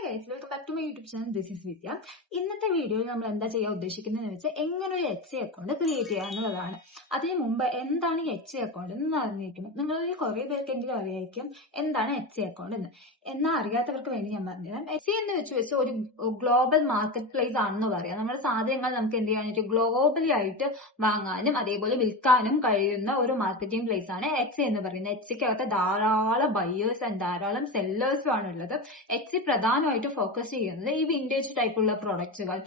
Hi guys, welcome back to my YouTube channel. This is Vidya. ഇന്നത്തെ വീഡിയോയിൽ നമ്മൾ എന്താ ചെയ്യാൻ ഉദ്ദേശിക്കുന്നതെന്ന് വെച്ചാൽ എങ്ങനെ ഒരു എച്ച് അക്കൗണ്ട് ക്രിയേറ്റ് ചെയ്യുക എന്നുള്ളതാണ്. അതിന് മുമ്പ് എന്താണ് ഈ എച്ച് അക്കൗണ്ട് എന്ന് അറിഞ്ഞിരിക്കണം. നിങ്ങളിൽ കുറെ പേർക്കെങ്കിലും അറിയായിരിക്കും എന്താണ് എച്ച് അക്കൗണ്ട് എന്ന്. എന്നാൽ അറിയാത്തവർക്ക് വേണ്ടി ഞാൻ പറഞ്ഞുതരാം. എച്ച് എന്ന് വെച്ച് ഒരു ഗ്ലോബൽ മാർക്കറ്റ് പ്ലേസ് ആണെന്ന് പറയാം. നമ്മുടെ സാധനങ്ങൾ നമുക്ക് എന്ത് ചെയ്യാനായിട്ട് ഗ്ലോബലി ആയിട്ട് വാങ്ങാനും അതേപോലെ വിൽക്കാനും കഴിയുന്ന ഒരു മാർക്കറ്റിംഗ് പ്ലേസ് ആണ് എച്ച് എന്ന് പറയുന്നത്. എച്ചിക്കകത്ത് ധാരാളം ബയേഴ്സ് ആൻഡ് ധാരാളം സെല്ലേഴ്സും ആണ് ഉള്ളത്. എച്ച് പ്രധാനമായിട്ട് ഫോക്കസ് ചെയ്യുന്നത് ഈ വിന്റേജ് ടൈപ്പുള്ള പ്രോഡക്റ്റുകൾ,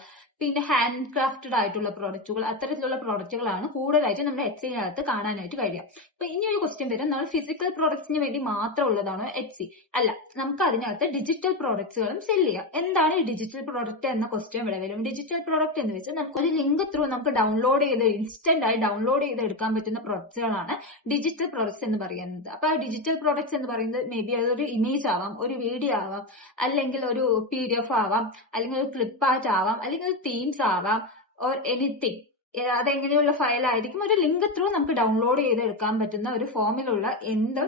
പിന്നെ ഹാൻഡ് ക്രാഫ്റ്റഡ് ആയിട്ടുള്ള പ്രോഡക്റ്റുകൾ, അത്തരത്തിലുള്ള പ്രോഡക്റ്റുകളാണ് കൂടുതലായിട്ട് നമ്മുടെ എച്ചിനകത്ത് കാണാനായിട്ട് കഴിയുക. അപ്പൊ ഇനി ഒരു ക്വസ്റ്റ്യൻ വരും, നമ്മൾ ഫിസിക്കൽ പ്രോഡക്ട്സിന് വേണ്ടി മാത്രം ഉള്ളതാണോ എച്ച്? അല്ല, നമുക്ക് അതിനകത്ത് ഡിജിറ്റൽ പ്രോഡക്ട്സുകളും സെൽ ചെയ്യാം. എന്താണ് ഈ ഡിജിറ്റൽ പ്രോഡക്റ്റ് എന്ന ക്വസ്റ്റ്യൻ ഇവിടെ വരും. ഡിജിറ്റൽ പ്രോഡക്റ്റ് എന്ന് വെച്ചാൽ നമുക്ക് ഒരു ലിങ്ക് ത്രൂ നമുക്ക് ഡൗൺലോഡ് ചെയ്ത് ഇൻസ്റ്റന്റ് ആയി ഡൗൺലോഡ് ചെയ്ത് എടുക്കാൻ പറ്റുന്ന പ്രോഡക്ട്സുകളാണ് ഡിജിറ്റൽ പ്രോഡക്ട്സ് എന്ന് പറയുന്നത്. അപ്പൊ ആ ഡിജിറ്റൽ പ്രോഡക്ട്സ് എന്ന് പറയുന്നത് മേ ബി അതൊരു ഇമേജ് ആവാം, ഒരു വീഡിയോ ആവാം, അല്ലെങ്കിൽ ഒരു PDF ആവാം, അല്ലെങ്കിൽ ഒരു ക്ലിപ്പ് ആർട്ട് ആവാം, അല്ലെങ്കിൽ ഒരു തീംസ് ആവാം, ഓർ എനിത്തിങ്. അതെങ്ങനെയുള്ള ഫയൽ ആയിരിക്കും, ഒരു ലിങ്ക് ത്രൂ നമുക്ക് ഡൗൺലോഡ് ചെയ്ത് എടുക്കാൻ പറ്റുന്ന ഒരു ഫോമിലുള്ള എന്ത്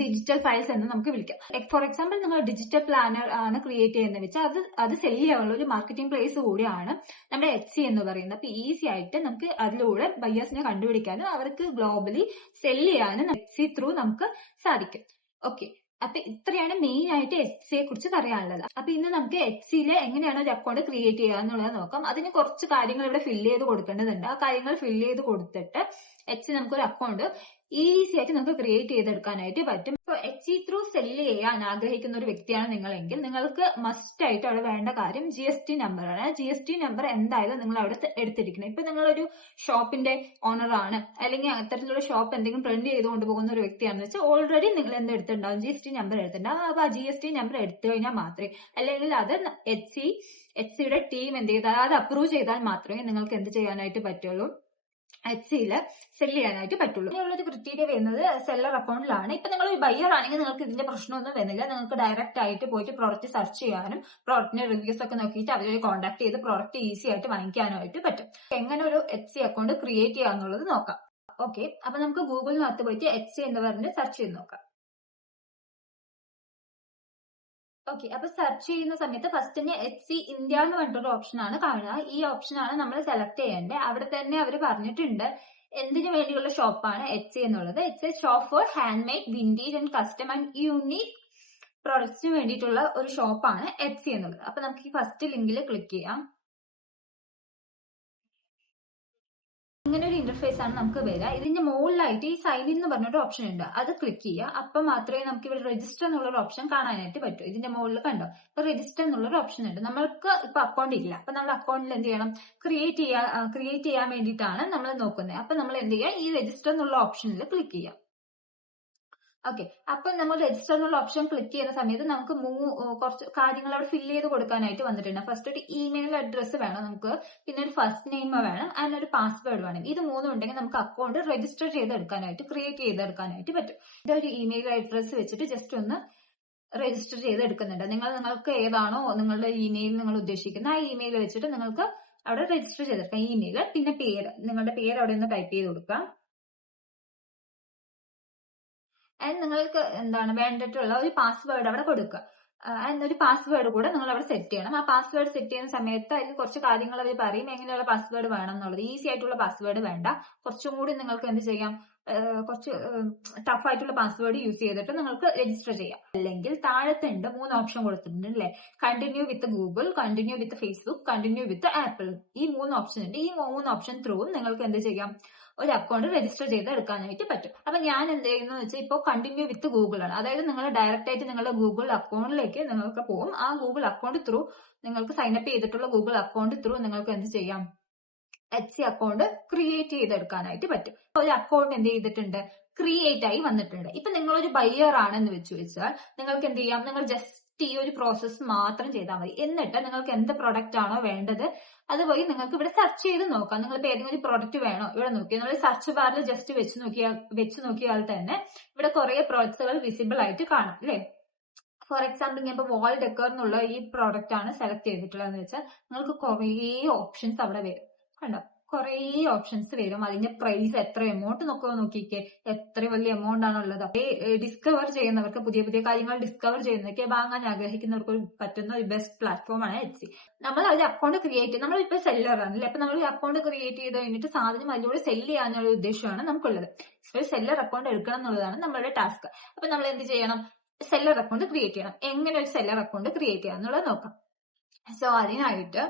ഡിജിറ്റൽ ഫയൽസ് എന്ന് നമുക്ക് വിളിക്കാം. ഫോർ എക്സാമ്പിൾ, നിങ്ങൾ ഡിജിറ്റൽ പ്ലാനർ ആണ് ക്രിയേറ്റ് ചെയ്യുന്നത് വെച്ചാൽ അത് സെല് ചെയ്യാനുള്ള ഒരു മാർക്കറ്റിംഗ് പ്ലേസ് കൂടിയാണ് നമ്മുടെ എച്ച് എന്ന് പറയുന്നത്. അപ്പൊ ഈസി ആയിട്ട് നമുക്ക് അതിലൂടെ ബയേഴ്സിനെ കണ്ടുപിടിക്കാനും അവർക്ക് ഗ്ലോബലി സെല് ചെയ്യാനും എച്ച് ത്രൂ നമുക്ക് സാധിക്കും. ഓക്കെ, അപ്പൊ ഇത്രയാണ് മെയിൻ ആയിട്ട് എച്ചിയെ കുറിച്ച് പറയാനുള്ളത്. അപ്പൊ ഇന്ന് നമുക്ക് എച്ചിയില് എങ്ങനെയാണ് ഒരു അക്കൗണ്ട് ക്രിയേറ്റ് ചെയ്യുക എന്നുള്ളത് നോക്കാം. അതിന് കുറച്ച് കാര്യങ്ങൾ ഇവിടെ ഫില്ല് ചെയ്ത് കൊടുക്കേണ്ടതുണ്ട്. ആ കാര്യങ്ങൾ ഫില്ല് ചെയ്ത് കൊടുത്തിട്ട് എച്ച് നമുക്കൊരു അക്കൗണ്ട് ഈസി ആയിട്ട് നമുക്ക് ക്രിയേറ്റ് ചെയ്തെടുക്കാനായിട്ട് പറ്റും. ഇപ്പൊ എച്ച് ത്രൂ സെല് ചെയ്യാൻ ആഗ്രഹിക്കുന്ന ഒരു വ്യക്തിയാണ് നിങ്ങളെങ്കിൽ നിങ്ങൾക്ക് മസ്റ്റ് ആയിട്ട് അവിടെ വേണ്ട കാര്യം GST നമ്പറാണ്. GST നമ്പർ എന്തായാലും നിങ്ങൾ അവിടെ എടുത്തിരിക്കണം. ഇപ്പൊ നിങ്ങളൊരു ഷോപ്പിന്റെ ഓണർ ആണ്, അല്ലെങ്കിൽ അത്തരത്തിലുള്ള ഷോപ്പ് എന്തെങ്കിലും പ്രിന്റ് ചെയ്തുകൊണ്ട് പോകുന്ന ഒരു വ്യക്തിയാണെന്ന് വെച്ചാൽ ഓൾറെഡി നിങ്ങൾ എന്ത് എടുത്തിട്ടുണ്ടാവും, GST നമ്പർ എടുത്തിട്ടുണ്ടാവും. അപ്പൊ ആ GST നമ്പർ എടുത്തു കഴിഞ്ഞാൽ മാത്രമേ, അല്ലെങ്കിൽ അത് എച്ചിയുടെ ടീം എന്ത് ചെയ്താൽ അത് അപ്രൂവ് ചെയ്താൽ മാത്രമേ നിങ്ങൾക്ക് എന്ത് ചെയ്യാനായിട്ട് പറ്റുള്ളൂ, എച്ചിയില് സെല് ചെയ്യാനായിട്ട് പറ്റുള്ളൂ. ഇതിനുള്ള ഒരു ക്രിറ്റീരിയ വരുന്നത് സെല്ലർ അക്കൗണ്ടിലാണ്. ഇപ്പൊ നിങ്ങൾ ഒരു ബയ്യർ ആണെങ്കിൽ നിങ്ങൾക്ക് ഇതിന്റെ പ്രശ്നമൊന്നും വരുന്നില്ല. നിങ്ങൾക്ക് ഡയറക്റ്റ് ആയിട്ട് പോയിട്ട് പ്രോഡക്റ്റ് സെർച്ച് ചെയ്യാനും പ്രോഡക്റ്റിന്റെ റിവ്യൂസ് ഒക്കെ നോക്കിയിട്ട് അവരെ കോൺടാക്ട് ചെയ്ത് പ്രോഡക്റ്റ് ഈസി ആയിട്ട് വാങ്ങിക്കാനായിട്ട് പറ്റും. എങ്ങനെ ഒരു എച്ച് അക്കൗണ്ട് ക്രിയേറ്റ് ചെയ്യാന്നുള്ളത് നോക്കാം. ഓക്കെ, അപ്പൊ നമുക്ക് ഗൂഗിളിനകത്ത് പോയിട്ട് എച്ച് എന്ന് പറഞ്ഞ് സെർച്ച് ചെയ്ത് നോക്കാം. ഓക്കെ, അപ്പൊ സെർച്ച് ചെയ്യുന്ന സമയത്ത് ഫസ്റ്റ് തന്നെ എച്ച് ഇന്ത്യ എന്ന് പറഞ്ഞിട്ടൊരു ഓപ്ഷൻ ആണ് കാണുക. ഈ ഓപ്ഷൻ ആണ് നമ്മൾ സെലക്ട് ചെയ്യേണ്ടത്. അവിടെ തന്നെ അവർ പറഞ്ഞിട്ടുണ്ട് എന്തിനു വേണ്ടിയുള്ള ഷോപ്പാണ് എച്ച് എന്നുള്ളത്. It's a shop for handmade, vintage and custom and unique പ്രോഡക്ട്സിന് വേണ്ടിയിട്ടുള്ള ഒരു ഷോപ്പാണ് എച്ച് എന്നുള്ളത്. അപ്പൊ നമുക്ക് ഈ ഫസ്റ്റ് ലിങ്കിൽ ക്ലിക്ക് ചെയ്യാം. ഇങ്ങനെ ഒരു ഇന്റർഫേസ് ആണ് നമുക്ക് വരിക. ഇതിന്റെ മുകളിലായിട്ട് ഈ സൈൻ ഇൻ എന്ന് പറഞ്ഞൊരു ഓപ്ഷൻ ഉണ്ട്, അത് ക്ലിക്ക് ചെയ്യുക. അപ്പൊ മാത്രമേ നമുക്ക് ഇവിടെ രജിസ്റ്റർ എന്നുള്ളൊരു ഓപ്ഷൻ കാണാനായിട്ട് പറ്റൂ. ഇതിന്റെ മുകളിൽ കണ്ടോ, ഇപ്പൊ രജിസ്റ്റർ എന്നുള്ളൊരു ഓപ്ഷൻ ഉണ്ട്. നമ്മൾക്ക് ഇപ്പൊ അക്കൗണ്ട് ഇല്ല, അപ്പൊ നമ്മുടെ അക്കൗണ്ടിൽ എന്ത് ചെയ്യണം, ക്രിയേറ്റ് ചെയ്യാൻ വേണ്ടിയിട്ടാണ് നമ്മൾ നോക്കുന്നത്. അപ്പൊ നമ്മൾ എന്ത് ചെയ്യുക, ഈ രജിസ്റ്റർ എന്നുള്ള ഓപ്ഷനിൽ ക്ലിക്ക് ചെയ്യാം. ഓക്കെ, അപ്പൊ നമ്മൾ രജിസ്റ്റർ എന്നുള്ള ഓപ്ഷൻ ക്ലിക്ക് ചെയ്യുന്ന സമയത്ത് നമുക്ക് കുറച്ച് കാര്യങ്ങൾ അവിടെ ഫില്ല് ചെയ്ത് കൊടുക്കാനായിട്ട് വന്നിട്ടുണ്ട്. ഫസ്റ്റ് ഒരു ഇമെയിൽ അഡ്രസ്സ് വേണം നമുക്ക്, പിന്നെ ഒരു ഫസ്റ്റ് നെയിം വേണം, ആൻഡ് ഒരു പാസ്വേഡ് വേണം. ഇത് മൂന്നും ഉണ്ടെങ്കിൽ നമുക്ക് അക്കൗണ്ട് രജിസ്റ്റർ ചെയ്തെടുക്കാനായിട്ട്, ക്രിയേറ്റ് ചെയ്തെടുക്കാനായിട്ട് പറ്റും. ഇതൊരു ഇമെയിൽ അഡ്രസ്സ് വെച്ചിട്ട് ജസ്റ്റ് ഒന്ന് രജിസ്റ്റർ ചെയ്തെടുക്കുന്നുണ്ട്. നിങ്ങൾക്ക് ഏതാണോ നിങ്ങളുടെ ഇമെയിൽ നിങ്ങൾ ഉദ്ദേശിക്കുന്ന ആ ഇമെയിൽ വെച്ചിട്ട് നിങ്ങൾക്ക് അവിടെ രജിസ്റ്റർ ചെയ്തെടുക്കാം. ഇമെയിൽ, പിന്നെ പേര്, നിങ്ങളുടെ പേര് അവിടെ ഒന്ന് ടൈപ്പ് ചെയ്ത് കൊടുക്കാം. ആൻഡ് നിങ്ങൾക്ക് എന്താണ് വേണ്ടിയിട്ടുള്ള ഒരു പാസ്വേഡ് അവിടെ കൊടുക്കുക. ആൻഡ് ഒരു പാസ്വേഡ് കൂടെ നിങ്ങൾ അവിടെ സെറ്റ് ചെയ്യണം. ആ പാസ്വേഡ് സെറ്റ് ചെയ്യുന്ന സമയത്ത് അതിൽ കുറച്ച് കാര്യങ്ങൾ അവർ പറയും എങ്ങനെയുള്ള പാസ്വേഡ് വേണം എന്നുള്ളത്. ഈസി ആയിട്ടുള്ള പാസ്വേഡ് വേണ്ട, കുറച്ചും കൂടി നിങ്ങൾക്ക് എന്ത് ചെയ്യാം, കുറച്ച് ടഫ് ആയിട്ടുള്ള പാസ്വേഡ് യൂസ് ചെയ്തിട്ട് നിങ്ങൾക്ക് രജിസ്റ്റർ ചെയ്യാം. അല്ലെങ്കിൽ താഴത്തുണ്ട് 3 ഓപ്ഷൻ കൊടുത്തിട്ടുണ്ട് അല്ലേ, continue with Google, continue with Facebook, continue with apple. ഈ 3 ഓപ്ഷൻ ഉണ്ട്. ഈ 3 ഓപ്ഷൻ ത്രൂ നിങ്ങൾക്ക് എന്ത് ചെയ്യാം, ഒരു അക്കൗണ്ട് രജിസ്റ്റർ ചെയ്ത് എടുക്കാനായിട്ട് പറ്റും. അപ്പൊ ഞാൻ എന്ത് ചെയ്യുന്നത് വെച്ചാൽ ഇപ്പോൾ കണ്ടിന്യൂ വിത്ത് ഗൂഗിൾ ആണ്. അതായത് നിങ്ങൾ ഡയറക്റ്റ് ആയിട്ട് നിങ്ങളുടെ ഗൂഗിൾ അക്കൗണ്ടിലേക്ക് നിങ്ങൾക്ക് പോകും. ആ ഗൂഗിൾ അക്കൗണ്ട് ത്രൂ നിങ്ങൾക്ക് സൈൻഅപ്പ് ചെയ്തിട്ടുള്ള ഗൂഗിൾ അക്കൗണ്ട് ത്രൂ നിങ്ങൾക്ക് എന്ത് ചെയ്യാം, എച്ച് അക്കൗണ്ട് ക്രിയേറ്റ് ചെയ്തെടുക്കാനായിട്ട് പറ്റും. ഒരു അക്കൗണ്ട് എന്ത് ചെയ്തിട്ടുണ്ട്, ക്രിയേറ്റ് ആയി വന്നിട്ടുണ്ട്. ഇപ്പൊ നിങ്ങളൊരു ബയ്യർ ആണെന്ന് വെച്ചാൽ നിങ്ങൾക്ക് എന്ത് ചെയ്യാം, നിങ്ങൾ ജസ്റ്റ് ഈ ഒരു പ്രോസസ്സ് മാത്രം ചെയ്താൽ മതി. എന്നിട്ട് നിങ്ങൾക്ക് എന്ത് പ്രൊഡക്റ്റ് ആണോ വേണ്ടത് അതുവഴി നിങ്ങൾക്ക് ഇവിടെ സെർച്ച് ചെയ്ത് നോക്കാം. നിങ്ങൾക്ക് ഏതെങ്കിലും പ്രോഡക്റ്റ് വേണോ, ഇവിടെ നോക്കിയാൽ നമ്മൾ സെർച്ച് ബാറിൽ ജസ്റ്റ് വെച്ച് നോക്കിയാൽ തന്നെ ഇവിടെ കുറെ പ്രോഡക്ട്സുകൾ വിസിബിൾ ആയിട്ട് കാണാം അല്ലെ. ഫോർ എക്സാമ്പിൾ, ഞാൻ ഇപ്പൊ വാൾ ഡെക്കർ എന്നുള്ള ഈ പ്രോഡക്റ്റ് ആണ് സെലക്ട് ചെയ്തിട്ടുള്ളതെന്ന് വെച്ചാൽ നിങ്ങൾക്ക് കുറെ ഓപ്ഷൻസ് അവിടെ വരും. കണ്ടോ, കുറേ ഓപ്ഷൻസ് വരും. അതിന്റെ പ്രൈസ് എത്ര എമൗണ്ട് നോക്കിക്കേ, എത്ര വലിയ എമൗണ്ട് ആണുള്ളത്. അപ്പൊ ഡിസ്കവർ ചെയ്യുന്നവർക്ക്, പുതിയ പുതിയ കാര്യങ്ങൾ ഡിസ്കവർ ചെയ്യുന്നവർക്ക്, വാങ്ങാൻ ആഗ്രഹിക്കുന്നവർക്ക് പറ്റുന്ന ഒരു ബെസ്റ്റ് പ്ലാറ്റ്ഫോമാണ് എറ്റ്സി. നമ്മൾ ഒരു അക്കൗണ്ട് ക്രിയേറ്റ് ചെയ്ത്, നമ്മളിപ്പോ സെല്ലറാണല്ലേ, അപ്പൊ നമ്മൾ ഒരു അക്കൗണ്ട് ക്രിയേറ്റ് ചെയ്ത് കഴിഞ്ഞിട്ട് സാധനം അതിലൂടെ സെല്ല് ചെയ്യാനുള്ള ഉദ്ദേശമാണ് നമുക്കുള്ളത്. സെല്ലർ അക്കൗണ്ട് എടുക്കണം എന്നുള്ളതാണ് നമ്മളുടെ ടാസ്ക്. അപ്പൊ നമ്മൾ എന്ത് ചെയ്യണം? സെല്ലർ അക്കൗണ്ട് ക്രിയേറ്റ് ചെയ്യണം. എങ്ങനെ ഒരു സെല്ലർ അക്കൗണ്ട് ക്രിയേറ്റ് ചെയ്യാം എന്നുള്ളത് നോക്കാം. സോ അതിനായിട്ട്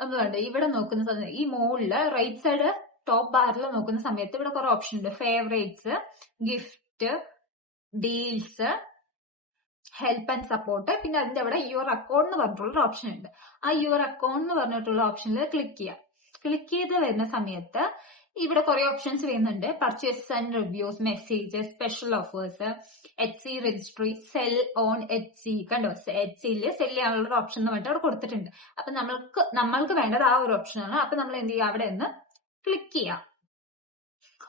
അതുകൊണ്ട് ഇവിടെ നോക്കുന്ന ഈ മുകളില് റൈറ്റ് സൈഡ് ടോപ്പ് ബാറിൽ നോക്കുന്ന സമയത്ത് ഇവിടെ കുറെ ഓപ്ഷൻ ഉണ്ട്. Favourites, gift, deals, help and support, പിന്നെ അതിന്റെ അവിടെ യുവർ അക്കൗണ്ട് എന്ന് പറഞ്ഞിട്ടുള്ള ഓപ്ഷൻ ഉണ്ട്. ആ യുവർ അക്കൗണ്ട് എന്ന് പറഞ്ഞിട്ടുള്ള ഓപ്ഷനിൽ ക്ലിക്ക് ചെയ്യാം. ക്ലിക്ക് ചെയ്ത് വരുന്ന സമയത്ത് ഇവിടെ കുറെ ഓപ്ഷൻസ് വരുന്നുണ്ട്. Purchase and reviews, messages, special offers, Etsy registry, sell on Etsy. കണ്ടോ, എറ്റ്സിയിൽ സെൽ ചെയ്യാനുള്ള ഓപ്ഷൻ എന്ന് പറഞ്ഞിട്ട് അവിടെ കൊടുത്തിട്ടുണ്ട്. അപ്പൊ നമ്മൾക്ക് വേണ്ടത് ആ ഒരു ഓപ്ഷനാണ്. അപ്പൊ നമ്മൾ എന്ത് ചെയ്യുക? അവിടെ നിന്ന് ക്ലിക്ക് ചെയ്യാം.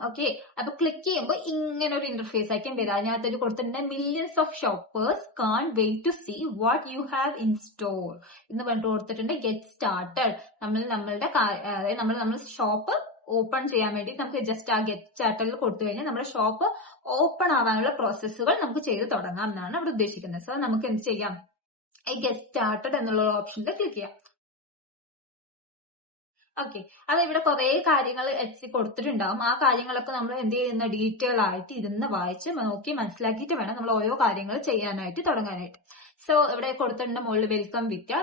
ഓക്കെ, അപ്പൊ ക്ലിക്ക് ചെയ്യുമ്പോൾ ഇങ്ങനെ ഒരു ഇന്റർഫേസ് ആയിരിക്കും വരിക. അതിനകത്ത് കൊടുത്തിട്ടുണ്ട് millions of shoppers can't wait to see what you have in store എന്ന് പറഞ്ഞിട്ട് കൊടുത്തിട്ടുണ്ട്. Get started. അതായത് നമ്മൾ ഷോപ്പ് ഓപ്പൺ ചെയ്യാൻ വേണ്ടി നമുക്ക് ജസ്റ്റ് ആ ഗെറ്റ് സ്റ്റാർട്ടറിൽ കൊടുത്തു കഴിഞ്ഞാൽ നമ്മുടെ ഷോപ്പ് ഓപ്പൺ ആവാനുള്ള പ്രോസസ്സുകൾ നമുക്ക് ചെയ്ത് തുടങ്ങാം എന്നാണ് അവിടെ ഉദ്ദേശിക്കുന്നത്. സോ നമുക്ക് എന്ത് ചെയ്യാം? ഈ ഗെറ്റ് സ്റ്റാർട്ടഡ് എന്നുള്ള ഓപ്ഷനിൽ ക്ലിക്ക് ചെയ്യാം. ഓക്കെ, അത് ഇവിടെ കുറെ കാര്യങ്ങൾ എറ്റ്സി കൊടുത്തിട്ടുണ്ടാവും. ആ കാര്യങ്ങളൊക്കെ നമ്മൾ എന്ത് ചെയ്യുന്ന ഡീറ്റെയിൽ ആയിട്ട് ഇരുന്ന് വായിച്ച് നോക്കി മനസ്സിലാക്കിയിട്ട് വേണം നമ്മൾ ഓരോ കാര്യങ്ങൾ ചെയ്യാനായിട്ട് തുടങ്ങാനായിട്ട്. സോ ഇവിടെ കൊടുത്തിട്ടുണ്ട് മുകളിൽ welcome Vidya,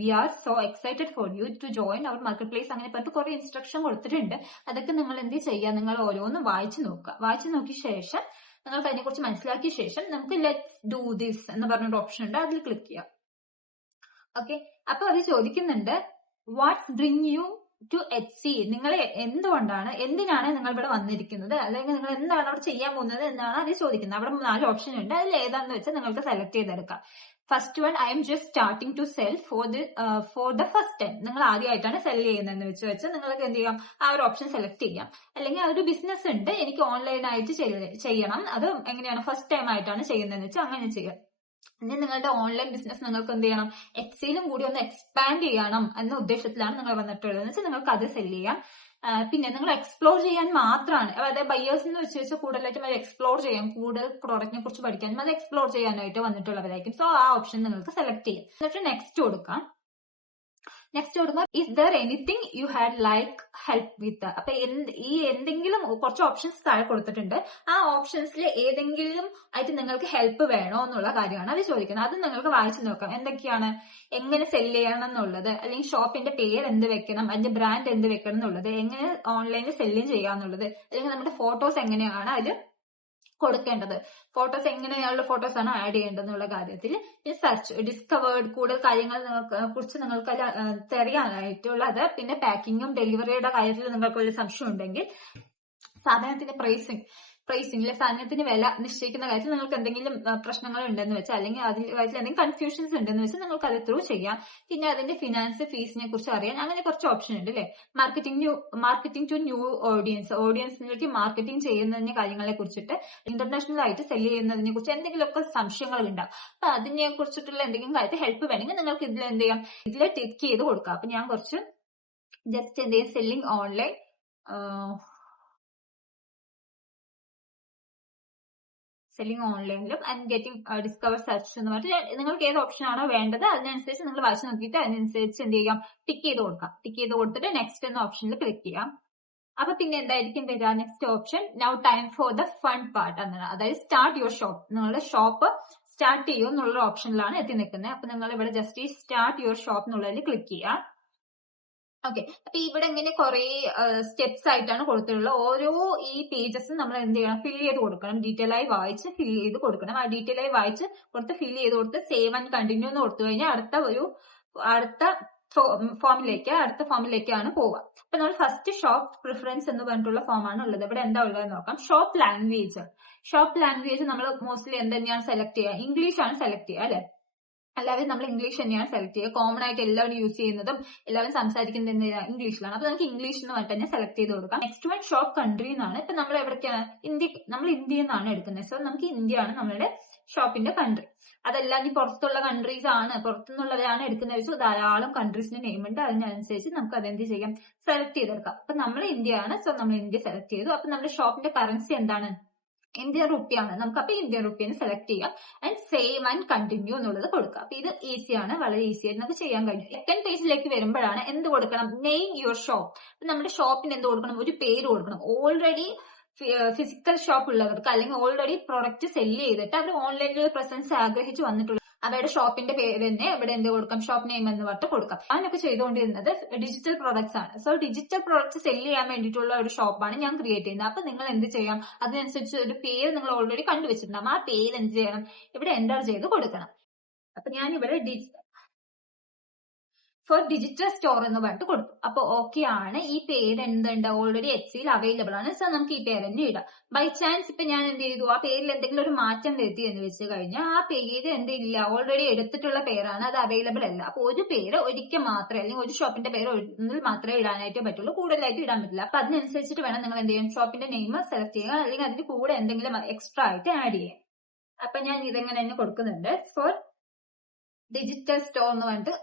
we are so excited for you to join our marketplace, അങ്ങനെ പറഞ്ഞിട്ട് കുറെ ഇൻസ്ട്രക്ഷൻ കൊടുത്തിട്ടുണ്ട്. അതൊക്കെ നിങ്ങൾ എന്ത് ചെയ്യുക? നിങ്ങൾ ഓരോന്നും വായിച്ചു നോക്കുക. വായിച്ചു നോക്കിയ ശേഷം നിങ്ങൾക്ക് അതിനെ കുറിച്ച് മനസ്സിലാക്കിയ ശേഷം നമുക്ക് ലെറ്റ്സ് ഡു ദിസ് എന്ന് പറഞ്ഞൊരു ഓപ്ഷൻ ഉണ്ട്, അതിൽ ക്ലിക്ക് ചെയ്യാം. ഓക്കെ, അപ്പൊ അത് ചോദിക്കുന്നുണ്ട് വാട്ട്സ് ബ്രിങ് യു ടു എറ്റ്സി. നിങ്ങൾ എന്തിനാണ് നിങ്ങൾ ഇവിടെ വന്നിരിക്കുന്നത്, അല്ലെങ്കിൽ നിങ്ങൾ എന്താണ് അവിടെ ചെയ്യാൻ പോകുന്നത് എന്നാണ് അത് ചോദിക്കുന്നത്. അവിടെ 4 ഓപ്ഷൻ ഉണ്ട്. അതിൽ ഏതാണെന്ന് വെച്ചാൽ നിങ്ങൾക്ക് സെലക്ട് ചെയ്തെടുക്കാം. First one, I'm just starting to sell for the first time. നിങ്ങൾ ആദ്യമായിട്ടാണ് സെൽ ചെയ്യുന്നതെന്ന് വെച്ച് നിങ്ങൾക്ക് എന്ത് ചെയ്യാം? ആ ഒരു ഓപ്ഷൻ സെലക്ട് ചെയ്യാം. അല്ലെങ്കിൽ ആ ഒരു ബിസിനസ് ഉണ്ട്, എനിക്ക് ഓൺലൈനായിട്ട് ചെയ്യണം, അത് എങ്ങനെയാണ് ഫസ്റ്റ് ടൈം ആയിട്ടാണ് ചെയ്യുന്നതെന്ന് വെച്ചാൽ അങ്ങനെ ചെയ്യാം. ഇനി നിങ്ങളുടെ ഓൺലൈൻ ബിസിനസ് നിങ്ങൾക്ക് എന്ത് ചെയ്യണം? എക്സയിലും കൂടി ഒന്ന് എക്സ്പാൻഡ് ചെയ്യണം എന്ന ഉദ്ദേശത്തിലാണ് നിങ്ങൾ വന്നിട്ടുള്ളത് എന്ന് വെച്ചാൽ നിങ്ങൾക്ക് അത് സെല് ചെയ്യാം. പിന്നെ നിങ്ങൾ എക്സ്പ്ലോർ ചെയ്യാൻ മാത്രമാണ്, അതായത് ബയേഴ്സ് എന്ന് വെച്ച് കൂടുതലായിട്ടും അത് എക്സ്പ്ലോർ ചെയ്യാം, കൂടുതൽ പ്രോഡക്റ്റിനെ കുറിച്ച് പഠിക്കാനും അത് എക്സ്പ്ലോർ ചെയ്യാനായിട്ട് വന്നിട്ടുള്ളവരായിരിക്കും. സോ ആ ഓപ്ഷൻ നിങ്ങൾക്ക് സെലക്ട് ചെയ്യാം. എന്നിട്ട് നെക്സ്റ്റ് കൊടുക്കാം. നെക്സ്റ്റ് കൊടുക്കുക is there anything you had like help with. അപ്പൊ ഈ എന്തെങ്കിലും കുറച്ച് ഓപ്ഷൻസ് താഴെ കൊടുത്തിട്ടുണ്ട്. ആ ഓപ്ഷൻസിൽ ഏതെങ്കിലും ആയിട്ട് നിങ്ങൾക്ക് ഹെൽപ്പ് വേണോ എന്നുള്ള കാര്യമാണ് അത് ചോദിക്കുന്നത്. അത് നിങ്ങൾക്ക് വായിച്ചു നോക്കാം. എന്തൊക്കെയാണ്? എങ്ങനെ സെല് ചെയ്യണം എന്നുള്ളത്, അല്ലെങ്കിൽ ഷോപ്പിന്റെ പേര് എന്ത് വെക്കണം, അതിന്റെ ബ്രാൻഡ് എന്ത് വെക്കണം എന്നുള്ളത്, എങ്ങനെ ഓൺലൈനിൽ സെല്ലിങ് ചെയ്യാന്നുള്ളത്, അല്ലെങ്കിൽ നമ്മുടെ ഫോട്ടോസ് എങ്ങനെയാണ് അതിൽ കൊടുക്കേണ്ടത്, ഫോട്ടോസ് എങ്ങനെയുള്ള ഫോട്ടോസ് ആണ് ആഡ് ചെയ്യേണ്ടതെന്നുള്ള കാര്യത്തിൽ സെർച്ച് ഡിസ്കവേർഡ് കൂടുതൽ കാര്യങ്ങൾ കുറിച്ച് നിങ്ങൾക്ക് അറിയാനായിട്ടുള്ളത്. പിന്നെ പാക്കിങ്ങും ഡെലിവറിയുടെ കാര്യത്തിൽ നിങ്ങൾക്ക് ഒരു സംശയം ഉണ്ടെങ്കിൽ, സാധനത്തിന്റെ പ്രൈസിംഗിലെ സാധനത്തിന് വില നിശ്ചയിക്കുന്ന കാര്യത്തിൽ നിങ്ങൾക്ക് എന്തെങ്കിലും പ്രശ്നങ്ങൾ ഉണ്ടെന്ന് വെച്ചാൽ, അല്ലെങ്കിൽ അതിൽ കാര്യത്തിൽ എന്തെങ്കിലും കൺഫ്യൂഷൻസ് ഉണ്ടെന്ന് വെച്ചാൽ നിങ്ങൾക്ക് അത് ത്രൂ ചെയ്യാം. പിന്നെ അതിന്റെ ഫിനാൻസ്, ഫീസിനെ കുറിച്ച് അറിയാൻ അങ്ങനെ കുറച്ച് ഓപ്ഷൻ ഉണ്ട് അല്ലെ. മാർക്കറ്റിംഗ് ടു ന്യൂ ഓഡിയൻസിലേക്ക് മാർക്കറ്റിംഗ് ചെയ്യുന്നതിന്റെ കാര്യങ്ങളെ കുറിച്ചിട്ട്, ഇന്റർനാഷണൽ ആയിട്ട് സെല് ചെയ്യുന്നതിനെ കുറിച്ച് എന്തെങ്കിലുമൊക്കെ സംശയങ്ങൾ ഉണ്ടാവും. അപ്പൊ അതിനെ കുറിച്ചിട്ടുള്ള എന്തെങ്കിലും കാര്യത്തിൽ ഹെൽപ്പ് വേണമെങ്കിൽ നിങ്ങൾക്ക് ഇതിൽ എന്ത് ചെയ്യാം? ഇതിൽ ടിക്ക് ചെയ്ത് കൊടുക്കാം. അപ്പൊ ഞാൻ കുറച്ച് ജസ്റ്റ് എന്ത് ചെയ്യാം? സെല്ലിംഗ് ഓൺലൈൻ സെല്ലിംഗ് ഓൺലൈനിലും ആൻഡ് ഗെറ്റിംഗ് ഡിസ്കവർ സെർച്ച് എന്ന് പറഞ്ഞിട്ട് നിങ്ങൾക്ക് ഏത് ഓപ്ഷൻ ആണോ വേണ്ടത് അതിനനുസരിച്ച് നിങ്ങൾ വായിച്ചു നോക്കിയിട്ട് അതിനനുസരിച്ച് എന്ത് ചെയ്യാം? ടിക്ക് ചെയ്ത് കൊടുക്കാം. ടിക്ക് ചെയ്ത് കൊടുത്തിട്ട് നെക്സ്റ്റ് എന്ന ഓപ്ഷനിൽ ക്ലിക്ക് ചെയ്യാം. അപ്പൊ പിന്നെ എന്തായിരിക്കും വരിക? Next option now time for the fun part എന്നാണ്. അതായത് സ്റ്റാർട്ട് യുവർ ഷോപ്പ്. നിങ്ങളുടെ ഷോപ്പ് സ്റ്റാർട്ട് ചെയ്യൂ എന്നുള്ള ഓപ്ഷനിലാണ് എത്തി നിൽക്കുന്നത്. അപ്പൊ നിങ്ങൾ ഇവിടെ ജസ്റ്റ് ഈ സ്റ്റാർട്ട് യുവർ ഷോപ്പ് എന്നുള്ളതിൽ ക്ലിക്ക് ചെയ്യാം. ഓക്കെ, അപ്പൊ ഇവിടെ ഇങ്ങനെ കുറെ സ്റ്റെപ്സ് ആയിട്ടാണ് കൊടുത്തിട്ടുള്ളത്. ഓരോ ഈ പേജസും നമ്മൾ എന്ത് ചെയ്യണം? ഫിൽ ചെയ്ത് കൊടുക്കണം. ഡീറ്റെയിൽ ആയി വായിച്ച് ഫിൽ ചെയ്ത് കൊടുക്കണം. ആ ഡീറ്റെയിൽ ആയി വായിച്ച് കൊടുത്ത് ഫിൽ ചെയ്ത് കൊടുത്ത് സേവ് ആൻഡ് കണ്ടിന്യൂ എന്ന് കൊടുത്തു കഴിഞ്ഞാൽ അടുത്ത ഫോമിലേക്കാണ് പോവുക. അപ്പൊ നമ്മൾ ഫസ്റ്റ് ഷോപ്പ് പ്രിഫറൻസ് എന്ന് പറഞ്ഞിട്ടുള്ള ഫോമാണ് ഉള്ളത്. ഇവിടെ എന്താ ഉള്ളത് നോക്കാം. ഷോപ്പ് ലാംഗ്വേജ് നമ്മൾ മോസ്റ്റ്ലി എന്തെന്നെയാണ് സെലക്ട് ചെയ്യുക? ഇംഗ്ലീഷ് ആണ് സെലക്ട് ചെയ്യുക അല്ലെ. എല്ലാവരും നമ്മൾ ഇംഗ്ലീഷ് തന്നെയാണ് സെലക്ട് ചെയ്യുക. കോമൺ ആയിട്ട് എല്ലാവരും യൂസ് ചെയ്യുന്നതും എല്ലാവരും സംസാരിക്കുന്നത് ഇംഗ്ലീഷിലാണ്. അപ്പൊ നമുക്ക് ഇംഗ്ലീഷ് എന്ന് പറഞ്ഞിട്ട് തന്നെ സെലക്ട് ചെയ്ത് കൊടുക്കാം. നെക്സ്റ്റ് വൺ ഷോപ്പ് കൺട്രി എന്നാണ്. ഇപ്പൊ നമ്മൾ എവിടേക്കാണ്? നമ്മൾ ഇന്ത്യയിൽ നിന്നാണ് എടുക്കുന്നത്. സോ നമുക്ക് ഇന്ത്യ ആണ് നമ്മുടെ ഷോപ്പിന്റെ കൺട്രി. അതെല്ലാം ഇനി പുറത്തുള്ള കൺട്രീസ് ആണ്, പുറത്തുനിന്നുള്ളവരാണ് എടുക്കുന്നത് വെച്ചാൽ ധാരാളം കൺട്രീസിന്റെ നെയിം ഉണ്ട്. അതിനനുസരിച്ച് നമുക്ക് അതെന്ത് ചെയ്യാം, സെലക്ട് ചെയ്തെടുക്കാം. അപ്പൊ നമ്മൾ ഇന്ത്യ ആണ്, സോ നമ്മൾ ഇന്ത്യ സെലക്ട് ചെയ്തു. അപ്പൊ നമ്മുടെ ഷോപ്പിന്റെ കറൻസി എന്താണ്, ഇന്ത്യൻ റുപ്പിയാണ്. നമുക്ക് അപ്പൊ ഇന്ത്യൻ റുപ്പിന്ന് സെലക്ട് ചെയ്യാം ആൻഡ് സേവ് ആൻഡ് കണ്ടിന്യൂ എന്നുള്ളത് കൊടുക്കാം. അപ്പൊ ഇത് ഈസിയാണ്, വളരെ ഈസി ആയിട്ട് നമുക്ക് ചെയ്യാൻ കഴിയും. സെക്കൻഡ് പേജിലേക്ക് വരുമ്പോഴാണ് എന്ത് കൊടുക്കണം, നെയിം യുവർ ഷോപ്പ്. നമ്മുടെ ഷോപ്പിന് എന്ത് കൊടുക്കണം, ഒരു പേര് കൊടുക്കണം. ഓൾറെഡി ഫിസിക്കൽ ഷോപ്പ് ഉള്ളവർക്ക് അല്ലെങ്കിൽ ഓൾറെഡി പ്രൊഡക്റ്റ് സെല് ചെയ്തിട്ട് അവർ ഓൺലൈനിൽ പ്രസൻസ് ആഗ്രഹിച്ച് വന്നിട്ടുള്ള അവരുടെ ഷോപ്പിന്റെ പേര് തന്നെ ഇവിടെ എന്ത് കൊടുക്കാം, ഷോപ്പ് നെയിം എന്ന് പറഞ്ഞിട്ട് കൊടുക്കാം. ഞാനൊക്കെ ചെയ്തുകൊണ്ടിരുന്നത് ഡിജിറ്റൽ പ്രോഡക്ട്സ് ആണ്. സോ ഡിജിറ്റൽ പ്രോഡക്ട്സ് സെല് ചെയ്യാൻ വേണ്ടിയിട്ടുള്ള ഒരു ഷോപ്പാണ് ഞാൻ ക്രിയേറ്റ് ചെയ്യുന്നത്. അപ്പൊ നിങ്ങൾ എന്ത് ചെയ്യാം, അതിനനുസരിച്ച് ഒരു പേര് നിങ്ങൾ ഓൾറെഡി കണ്ടുവച്ചിട്ടുണ്ടാവും. ആ പേര് എന്ത് ചെയ്യണം, ഇവിടെ എന്റർ ചെയ്ത് കൊടുക്കണം. അപ്പൊ ഞാൻ ഇവിടെ ഫോർ ഡിജിറ്റൽ സ്റ്റോർ എന്ന് പറഞ്ഞിട്ട് കൊടുത്തു. അപ്പൊ ഓക്കെ ആണ്, ഈ പേര് എന്തുണ്ട്, ഓൾറെഡി എക്സിൽ അവൈലബിൾ ആണ്. സോ നമുക്ക് ഈ പേര് തന്നെ ഇടാം. ബൈ ചാൻസ് ഇപ്പൊ ഞാൻ എന്ത് ചെയ്തു, ആ പേരിൽ എന്തെങ്കിലും ഒരു മാറ്റം വരുത്തി എന്ന് വെച്ച് കഴിഞ്ഞാൽ ആ പേര് എന്തില്ല, ഓൾറെഡി എടുത്തിട്ടുള്ള പേരാണ്, അത് അവൈലബിൾ അല്ല. അപ്പൊ ഒരു പേര് ഒരിക്കൽ മാത്രമേ, അല്ലെങ്കിൽ ഒരു ഷോപ്പിന്റെ പേര് ഒന്നിൽ മാത്രമേ ഇടാനായിട്ട് പറ്റുള്ളൂ, കൂടുതലായിട്ട് ഇടാൻ പറ്റില്ല. അപ്പൊ അതിനനുസരിച്ചിട്ട് വേണം നിങ്ങൾ എന്ത് ചെയ്യാം, ഷോപ്പിന്റെ നെയിം സെലക്ട് ചെയ്യുക, അല്ലെങ്കിൽ അതിന്റെ കൂടെ എന്തെങ്കിലും എക്സ്ട്രാ ആയിട്ട് ആഡ് ചെയ്യാം. അപ്പൊ ഞാൻ ഇതെങ്ങനെ തന്നെ കൊടുക്കുന്നുണ്ട്, ഫോർ ഡിജിറ്റൽ സ്റ്റോർ എന്ന് പറഞ്ഞിട്ട്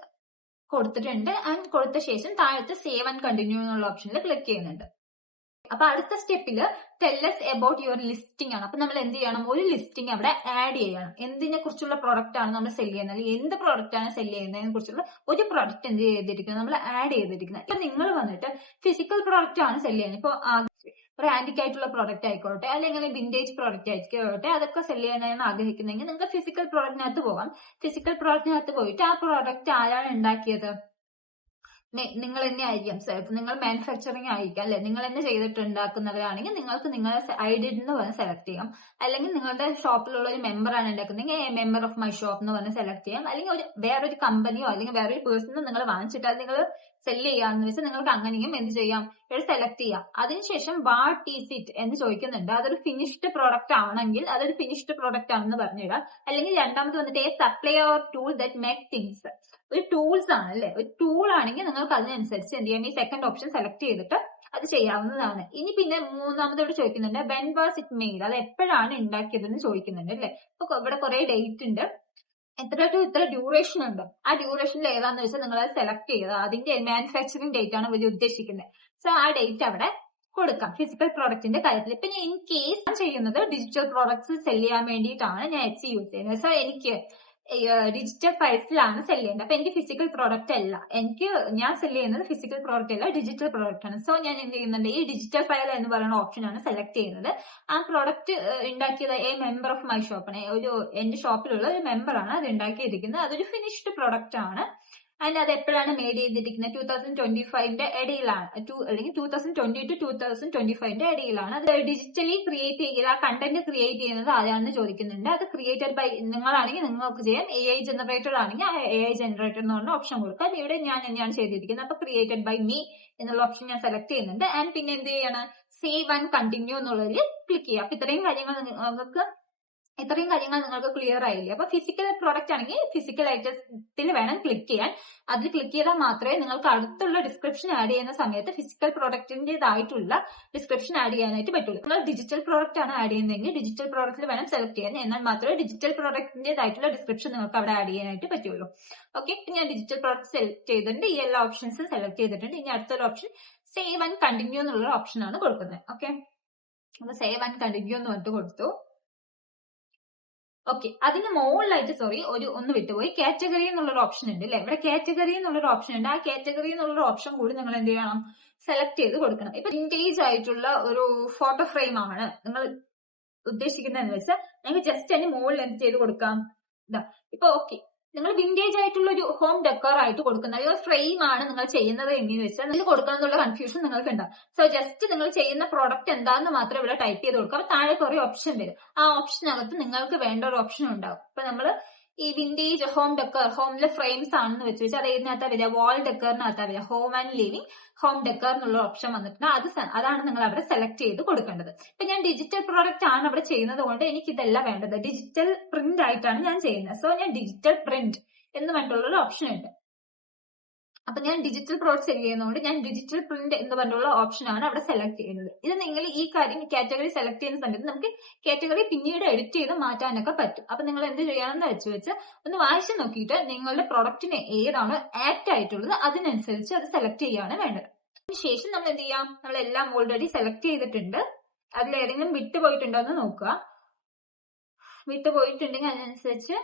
കൊടുത്തിട്ടുണ്ട്. ആൻഡ് കൊടുത്ത ശേഷം താഴത്തെ സേവ് ആൻഡ് കണ്ടിന്യൂ എന്നുള്ള ഓപ്ഷനിൽ ക്ലിക്ക് ചെയ്യുന്നുണ്ട്. അപ്പൊ അടുത്ത സ്റ്റെപ്പില് ടെല്ലസ് അബൌട്ട് യുവർ ലിസ്റ്റിംഗ് ആണ്. അപ്പൊ നമ്മൾ എന്ത് ചെയ്യണം, ഒരു ലിസ്റ്റിംഗ് അവിടെ ആഡ് ചെയ്യണം. എന്തിനെ കുറിച്ചുള്ള പ്രൊഡക്റ്റ് ആണ് നമ്മൾ സെല് ചെയ്യുന്നത്, അല്ലെങ്കിൽ എന്ത് പ്രൊഡക്റ്റ് ആണ് സെല് ചെയ്യുന്നതിനെ കുറിച്ചുള്ള ഒരു പ്രൊഡക്റ്റ് എന്ത് ചെയ്തിരിക്കുന്നത്, നമ്മൾ ആഡ് ചെയ്തിരിക്കുന്നത്. ഇപ്പൊ നിങ്ങൾ വന്നിട്ട് ഫിസിക്കൽ പ്രൊഡക്റ്റ് ആണ് സെല് ചെയ്യുന്നത്. ഇപ്പൊ ഒരു ആന്റിക് ആയിട്ടുള്ള പ്രോഡക്റ്റ് ആയിക്കോട്ടെ, അല്ലെങ്കിൽ വിന്റേജ് പ്രോഡക്റ്റ് ആയിക്കോട്ടെ, അതൊക്കെ സെല് ചെയ്യാനാണ് ആഗ്രഹിക്കുന്നതെങ്കിൽ നിങ്ങൾക്ക് ഫിസിക്കൽ പ്രോഡക്റ്റിനകത്ത് പോകാം. ഫിസിക്കൽ പ്രോഡക്റ്റിനകത്ത് പോയിട്ട് ആ പ്രോഡക്റ്റ് ആരാണ് ഉണ്ടാക്കിയത്, നിങ്ങൾ തന്നെ ആയിരിക്കാം, നിങ്ങൾ മാനുഫാക്ചറിങ് ആയിരിക്കാം അല്ലെ, നിങ്ങൾ തന്നെ ചെയ്തിട്ടുണ്ടാക്കുന്നവരാണെങ്കിൽ നിങ്ങൾക്ക് നിങ്ങളുടെ ഐഡന്റി എന്ന് പറഞ്ഞ് സെലക്ട് ചെയ്യാം. അല്ലെങ്കിൽ നിങ്ങളുടെ ഷോപ്പിലുള്ള ഒരു മെമ്പർ ആണ് ഉണ്ടാക്കുന്നതെങ്കിൽ മെമ്പർ ഓഫ് മൈ ഷോപ്പ് എന്ന് പറഞ്ഞ് സെലക്ട് ചെയ്യാം. അല്ലെങ്കിൽ വേറൊരു കമ്പനിയോ അല്ലെങ്കിൽ വേറൊരു പേഴ്സണോ നിങ്ങൾ വാങ്ങിച്ചിട്ട് അത് നിങ്ങൾ സെല് ചെയ്യാന്ന് വെച്ചാൽ നിങ്ങൾക്ക് അങ്ങനെയും എന്ത് ചെയ്യാം, ഇവിടെ സെലക്ട് ചെയ്യാം. അതിനുശേഷം വാട്ട് ഈസ് ഇറ്റ് എന്ന് ചോദിക്കുന്നുണ്ട്. അതൊരു ഫിനിഷ്ഡ് പ്രോഡക്റ്റ് ആണെങ്കിൽ അതൊരു ഫിനിഷ്ഡ് പ്രോഡക്റ്റ് ആണെന്ന് പറഞ്ഞിടാം. അല്ലെങ്കിൽ രണ്ടാമത് വന്നിട്ട് A supply or tool that make things. ഒരു ടൂൾസ് ആണ് അല്ലെ, ഒരു ടൂൾ ആണെങ്കിൽ നിങ്ങൾക്ക് അതിനനുസരിച്ച് എന്ത് ചെയ്യാം, ഈ സെക്കൻഡ് ഓപ്ഷൻ സെലക്ട് ചെയ്തിട്ട് അത് ചെയ്യാവുന്നതാണ്. ഇനി പിന്നെ മൂന്നാമതോട് ചോദിക്കുന്നുണ്ട് വെൻ വാസ് ഇറ്റ് മെയ്ഡ്, അത് എപ്പോഴാണ് ഉണ്ടാക്കിയതെന്ന് ചോദിക്കുന്നുണ്ട് അല്ലെ. അപ്പൊ ഇവിടെ കുറെ ഡേറ്റ് ഉണ്ട്, എത്ര ടു ഇത്ര ഡ്യൂറേഷൻ ഉണ്ട്. ആ ഡ്യൂറേഷനിൽ ഏതാന്ന് വെച്ചാൽ നിങ്ങൾ അത് സെലക്ട് ചെയ്യുക. അതിന്റെ മാനുഫാക്ചറിങ് ഡേറ്റ് ആണ് ഇവർ ഉദ്ദേശിക്കുന്നത്. സോ ആ ഡേറ്റ് അവിടെ കൊടുക്കാം ഫിസിക്കൽ പ്രോഡക്റ്റിന്റെ കാര്യത്തിൽ. ഇപ്പൊ ഞാൻ ഇൻ കേസ് ചെയ്യുന്നത് ഡിജിറ്റൽ പ്രോഡക്ട്സ് സെല് ചെയ്യാൻ വേണ്ടിയിട്ടാണ് ഞാൻ എച്ച് യൂസ് ചെയ്യുന്നത്. സോ എനിക്ക് ഡിജിറ്റൽ ഫയൽസിലാണ് സെല് ചെയ്യേണ്ടത്. അപ്പൊ എനിക്ക് ഫിസിക്കൽ പ്രോഡക്റ്റ് അല്ല, ഞാൻ സെല് ചെയ്യുന്നത് ഫിസിക്കൽ പ്രോഡക്റ്റ് അല്ല, ഡിജിറ്റൽ പ്രോഡക്റ്റ് ആണ്. സോ ഞാൻ എന്ത് ചെയ്യുന്നുണ്ട്, ഈ ഡിജിറ്റൽ ഫയൽ എന്ന് പറയുന്ന ഓപ്ഷൻ ആണ് സെലക്ട് ചെയ്യുന്നത്. ആ പ്രോഡക്റ്റ് ഉണ്ടാക്കിയത് എ മെമ്പർ ഓഫ് മൈ ഷോപ്പാണ്, എന്റെ ഷോപ്പിലുള്ള ഒരു മെമ്പർ ആണ് അത് ഉണ്ടാക്കിയിരിക്കുന്നത്. അതൊരു ഫിനിഷ്ഡ് പ്രോഡക്റ്റ് ആണ്. ആൻഡ് അത് എപ്പോഴാണ് മെയ്ഡ് ചെയ്തിരിക്കുന്നത്, 2025 ഇടയിലാണ്, അല്ലെങ്കിൽ 2020 to 2025 ഇടയിലാണ്. അത് ഡിജിറ്റലി ക്രിയേറ്റ് ചെയ്യുക, ആ കണ്ടന്റ് ക്രിയേറ്റ് ചെയ്യുന്നത് ആരാണെന്ന് ചോദിക്കുന്നുണ്ട്. അത് ക്രിയേറ്റഡ് ബൈ നിങ്ങളാണെങ്കിൽ നിങ്ങൾക്ക് ചെയ്യാം, AI ജനറേറ്റർ ആണെങ്കിൽ ആ AI ജനറേറ്റർ എന്ന് പറഞ്ഞ ഓപ്ഷൻ കൊടുക്കാം. ഇവിടെ ഞാൻ തന്നെയാണ് ചെയ്തിരിക്കുന്നത്. അപ്പൊ ക്രിയേറ്റഡ് ബൈ മീ എന്നുള്ള ഓപ്ഷൻ ഞാൻ സെലക്ട് ചെയ്യുന്നുണ്ട്. ആൻഡ് പിന്നെ എന്ത് ചെയ്യണം, സേവ് ആൻഡ് കണ്ടിന്യൂ എന്നുള്ളതിൽ ക്ലിക്ക് ചെയ്യാം. അപ്പൊ ഇത്രയും കാര്യങ്ങൾ നിങ്ങൾക്ക് ക്ലിയർ ആയില്ലേ. അപ്പൊ ഫിസിക്കൽ പ്രോഡക്റ്റ് ആണെങ്കിൽ ഫിസിക്കൽ ഐറ്റത്തിൽ വേണം ക്ലിക്ക് ചെയ്യാൻ. അതിൽ ക്ലിക്ക് ചെയ്താൽ മാത്രമേ നിങ്ങൾക്ക് അടുത്തുള്ള ഡിസ്ക്രിപ്ഷൻ ആഡ് ചെയ്യുന്ന സമയത്ത് ഫിസിക്കൽ പ്രോഡക്റ്റിന്റേതായിട്ടുള്ള ഡിസ്ക്രിപ്ഷൻ ആഡ് ചെയ്യാനായിട്ട് പറ്റുള്ളൂ. നിങ്ങൾ ഡിജിറ്റൽ പ്രോഡക്റ്റ് ആണ് ആഡ് ചെയ്യുന്നതെങ്കിൽ ഡിജിറ്റൽ പ്രോഡക്റ്റിൽ വേണം സെലക്ട് ചെയ്യാൻ, എന്നാൽ മാത്രമേ ഡിജിറ്റൽ പ്രോഡക്റ്റിന്റേതായിട്ടുള്ള ഡിസ്ക്രിപ്ഷൻ നിങ്ങൾക്ക് അവിടെ ആഡ് ചെയ്യാനായിട്ട് പറ്റുള്ളൂ. ഓക്കെ, ഞാൻ ഡിജിറ്റൽ പ്രോഡക്റ്റ് സെലക്ട് ചെയ്തിട്ടുണ്ട്, ഈ എല്ലാ ഓപ്ഷൻസും സെലക്ട് ചെയ്തിട്ടുണ്ട്. ഇനി അടുത്തൊരു ഓപ്ഷൻ സേവ് ആൻഡ് കണ്ടിന്യൂ എന്നുള്ള ഓപ്ഷൻ ആണ് കൊടുക്കുന്നത്. ഓക്കെ, അപ്പൊ സേവ് ആൻഡ് കണ്ടിന്യൂ എന്ന് പറഞ്ഞിട്ട് കൊടുത്തു. ഓക്കെ, അതിന് മുകളിലായിട്ട് ഒന്ന് വിട്ടുപോയി, കാറ്റഗറി എന്നുള്ളൊരു ഓപ്ഷൻ ഉണ്ട് അല്ലെ. ഇവിടെ കാറ്റഗറി എന്നുള്ളൊരു ഓപ്ഷൻ ഉണ്ട്. ആ കാറ്റഗറി എന്നുള്ളൊരു ഓപ്ഷൻ കൂടി നിങ്ങൾ എന്ത് ചെയ്യണം, സെലക്ട് ചെയ്ത് കൊടുക്കണം. ഇപ്പൊ വിന്റേജ് ആയിട്ടുള്ള ഒരു ഫോട്ടോ ഫ്രെയിം ആണ് നിങ്ങൾ ഉദ്ദേശിക്കുന്നതെന്ന് വെച്ചാൽ നിങ്ങൾക്ക് ജസ്റ്റ് അതിന് മുകളിൽ എന്ത് ചെയ്ത് കൊടുക്കാം, ഇപ്പൊ ഓക്കെ നിങ്ങൾ വിന്റേജ് ആയിട്ടുള്ള ഒരു ഹോം ഡെക്കോർ ആയിട്ട് കൊടുക്കുന്ന ഒരു ഫ്രെയിം ആണ് നിങ്ങൾ ചെയ്യുന്നത് എങ്ങനെയെന്ന് വെച്ചാൽ നിങ്ങൾ കൊടുക്കണം എന്നുള്ള കൺഫ്യൂഷൻ നിങ്ങൾക്ക് ഉണ്ടാവും. സോ ജസ്റ്റ് നിങ്ങൾ ചെയ്യുന്ന പ്രോഡക്റ്റ് എന്താണെന്ന് മാത്രം ഇവിടെ ടൈപ്പ് ചെയ്ത് കൊടുക്കുക. അപ്പൊ താഴെ കുറെ ഓപ്ഷൻ വരും. ആ ഓപ്ഷനകത്ത് നിങ്ങൾക്ക് വേണ്ട ഒരു ഓപ്ഷൻ ഉണ്ടാവും. ഇപ്പൊ നമ്മൾ ഈ വിന്റേജ് ഹോം ഡെക്കർ, ഹോമിലെ ഫ്രെയിംസ് ആണെന്ന് വെച്ചാൽ അത് ഏതിനകത്താ വരിക, വാൾ ഡെക്കറിനകത്താ വരിക. Home and living home decker എന്നുള്ള ഓപ്ഷൻ വന്നിട്ടുണ്ട്. അതാണ് നിങ്ങൾ അവിടെ സെലക്ട് ചെയ്ത് കൊടുക്കേണ്ടത്. ഇപ്പൊ ഞാൻ ഡിജിറ്റൽ പ്രോഡക്റ്റ് ആണ് അവിടെ ചെയ്യുന്നത് കൊണ്ട് എനിക്ക് ഇതല്ല വേണ്ടത്, ഡിജിറ്റൽ പ്രിന്റ് ആയിട്ടാണ് ഞാൻ ചെയ്യുന്നത്. സോ ഞാൻ ഡിജിറ്റൽ പ്രിന്റ് എന്ന് പറഞ്ഞിട്ടുള്ള ഓപ്ഷൻ ഉണ്ട്. അപ്പൊ ഞാൻ ഡിജിറ്റൽ പ്രോഡക്റ്റ് സെല് ചെയ്യുന്നതുകൊണ്ട് ഞാൻ ഡിജിറ്റൽ പ്രിന്റ് എന്ന് പറഞ്ഞുള്ള ഓപ്ഷനാണ് അവിടെ സെലക്ട് ചെയ്യുന്നത്. ഇത് നിങ്ങൾ ഈ കാറ്റഗറി സെലക്ട് ചെയ്യുന്ന സമയത്ത് നമുക്ക് കാറ്റഗറി പിന്നീട് എഡിറ്റ് ചെയ്ത് മാറ്റാനൊക്കെ പറ്റും. അപ്പൊ നിങ്ങൾ എന്ത് ചെയ്യണമെന്ന് വെച്ച് ഒന്ന് വായിച്ചു നോക്കിയിട്ട് നിങ്ങളുടെ പ്രൊഡക്റ്റിന് ഏതാണോ ആപ്റ്റ് ആയിട്ടുള്ളത് അതിനനുസരിച്ച് അത് സെലക്ട് ചെയ്യാണ് വേണ്ടത്. അതിനുശേഷം നമ്മൾ എന്ത് ചെയ്യാം, നമ്മളെല്ലാം ഓൾറെഡി സെലക്ട് ചെയ്തിട്ടുണ്ട്. അതിൽ ഏതെങ്കിലും വിട്ടുപോയിട്ടുണ്ടോ എന്ന് നോക്കുക. വിട്ടുപോയിട്ടുണ്ടെങ്കിൽ അതിനനുസരിച്ച്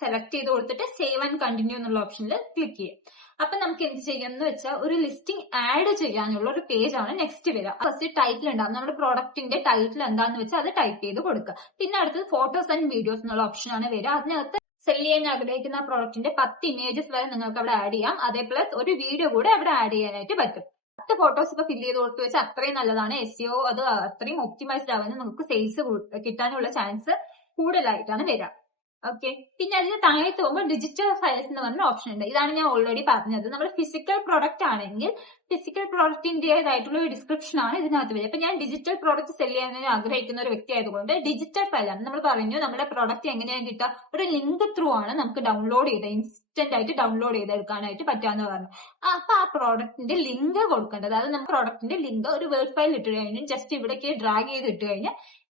സെലക്ട് ചെയ്ത് കൊടുത്തിട്ട് സേവ് ആൻഡ് കണ്ടിന്യൂ എന്നുള്ള ഓപ്ഷനിൽ ക്ലിക്ക് ചെയ്യാം. അപ്പൊ നമുക്ക് എന്ത് ചെയ്യാന്ന് വെച്ചാൽ ഒരു ലിസ്റ്റിംഗ് ആഡ് ചെയ്യാനുള്ള ഒരു പേജ് ആണ് നെക്സ്റ്റ് വരിക. ഫസ്റ്റ് ടൈറ്റിൽ ഉണ്ടാവും, നമ്മുടെ പ്രോഡക്റ്റിന്റെ ടൈറ്റിൽ എന്താന്ന് വെച്ചാൽ അത് ടൈപ്പ് ചെയ്ത് കൊടുക്കുക. പിന്നെ അടുത്തത് ഫോട്ടോസ് ആൻഡ് വീഡിയോസ് എന്നുള്ള ഓപ്ഷൻ ആണ് വരിക. അതിനകത്ത് സെല് ചെയ്യാൻ ആഗ്രഹിക്കുന്ന ആ പ്രോഡക്റ്റിന്റെ 10 ഇമേജസ് വരെ നിങ്ങൾക്ക് അവിടെ ആഡ് ചെയ്യാം. അതേ പ്ലസ് ഒരു വീഡിയോ കൂടെ അവിടെ ആഡ് ചെയ്യാനായിട്ട് പറ്റും. 10 ഫോട്ടോസ് ഇപ്പൊ ഫില്ല് ചെയ്ത് കൊടുത്തു വെച്ചാൽ അത്രയും നല്ലതാണ്. SEO അത് അത്രയും ഒപ്റ്റിമൈസ്ഡ് ആവാനും നമുക്ക് സെയിൽസ് കിട്ടാനുള്ള ചാൻസ് കൂടുതലായിട്ടാണ് വരിക. ഓക്കെ, പിന്നെ അതിന് താഴത്ത് പോകുമ്പോൾ ഡിജിറ്റൽ ഫയൽസ് എന്ന് പറഞ്ഞ ഓപ്ഷൻ ഉണ്ട്. ഇതാണ് ഞാൻ ഓൾറെഡി പറഞ്ഞത്. നമ്മൾ ഫിസിക്കൽ പ്രോഡക്റ്റ് ആണെങ്കിൽ ഫിസിക്കൽ പ്രോഡക്റ്റിന്റേതായിട്ടുള്ള ഒരു ഡിസ്ക്രിപ്ഷൻ ആണ് ഇതിനകത്ത് വരിക. അപ്പൊ ഞാൻ ഡിജിറ്റൽ പ്രോഡക്റ്റ് സെല് ചെയ്യാൻ ആഗ്രഹിക്കുന്ന ഒരു വ്യക്തി ആയതുകൊണ്ട് ഡിജിറ്റൽ ഫയലാണ്. നമ്മൾ പറഞ്ഞു നമ്മുടെ പ്രോഡക്റ്റ് എങ്ങനെയാണ് കിട്ടുക, ഒരു ലിങ്ക് ത്രൂ ആണ് നമുക്ക് ഡൗൺലോഡ് ചെയ്ത് ഇൻസ്റ്റന്റ് ആയിട്ട് ഡൗൺലോഡ് ചെയ്തെടുക്കാനായിട്ട് പറ്റാന്ന് പറഞ്ഞു. അപ്പൊ ആ പ്രോഡക്റ്റിന്റെ ലിങ്ക് കൊടുക്കേണ്ടത്, അത് നമ്മുടെ പ്രോഡക്റ്റിന്റെ ലിങ്ക് ഒരു വേർഡ് ഫയൽ ഇട്ട് കഴിഞ്ഞാൽ ജസ്റ്റ് ഇവിടേക്ക് ഡ്രാഗ് ചെയ്ത് ഇട്ട് കഴിഞ്ഞാൽ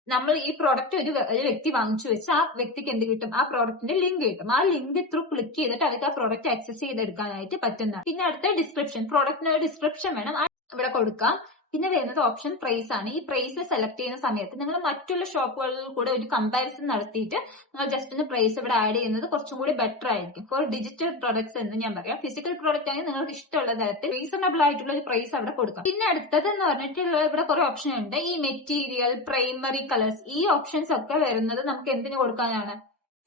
നമ്മൾ ഈ പ്രോഡക്റ്റ് ഒരു വ്യക്തി വാങ്ങിച്ചു വെച്ച് ആ വ്യക്തിക്ക് എന്ത് കിട്ടും, ആ പ്രോഡക്റ്റിന്റെ ലിങ്ക് കിട്ടും. ആ ലിങ്ക് ത്രൂ ക്ലിക്ക് ചെയ്തിട്ട് അവർക്ക് ആ പ്രോഡക്റ്റ് ആക്സസ് ചെയ്തെടുക്കാനായിട്ട് പറ്റുന്നതാണ്. പിന്നെ അടുത്ത ഡിസ്ക്രിപ്ഷൻ, പ്രോഡക്റ്റിന് ഒരു ഡിസ്ക്രിപ്ഷൻ വേണം, ഇവിടെ കൊടുക്കാം. പിന്നെ വരുന്നത് ഓപ്ഷൻ പ്രൈസ് ആണ്. ഈ പ്രൈസ് സെലക്ട് ചെയ്യുന്ന സമയത്ത് നിങ്ങൾ മറ്റുള്ള ഷോപ്പുകളിൽ കൂടെ ഒരു കമ്പാരിസൺ നടത്തിയിട്ട് നിങ്ങൾ ജസ്റ്റ് ഒന്ന് പ്രൈസ് ഇവിടെ ആഡ് ചെയ്യുന്നത് കുറച്ചും കൂടി ബെറ്റർ ആയിരിക്കും ഫോർ ഡിജിറ്റൽ പ്രോഡക്ട്സ് എന്ന് ഞാൻ പറയാം. ഫിസിക്കൽ പ്രോഡക്റ്റ് ആണെങ്കിൽ നിങ്ങൾക്ക് ഇഷ്ടമുള്ള തരത്തിൽ റീസണബിൾ ആയിട്ടുള്ള ഒരു പ്രൈസ് അവിടെ കൊടുക്കാം. പിന്നെ അടുത്തത് എന്ന് പറഞ്ഞിട്ടുള്ള ഇവിടെ കുറെ ഓപ്ഷൻ ഉണ്ട്. ഈ മെറ്റീരിയൽ, പ്രൈമറി കളേഴ്സ്, ഈ ഓപ്ഷൻസ് ഒക്കെ വരുന്നത് നമുക്ക് എന്തിനു കൊടുക്കാനാണ്,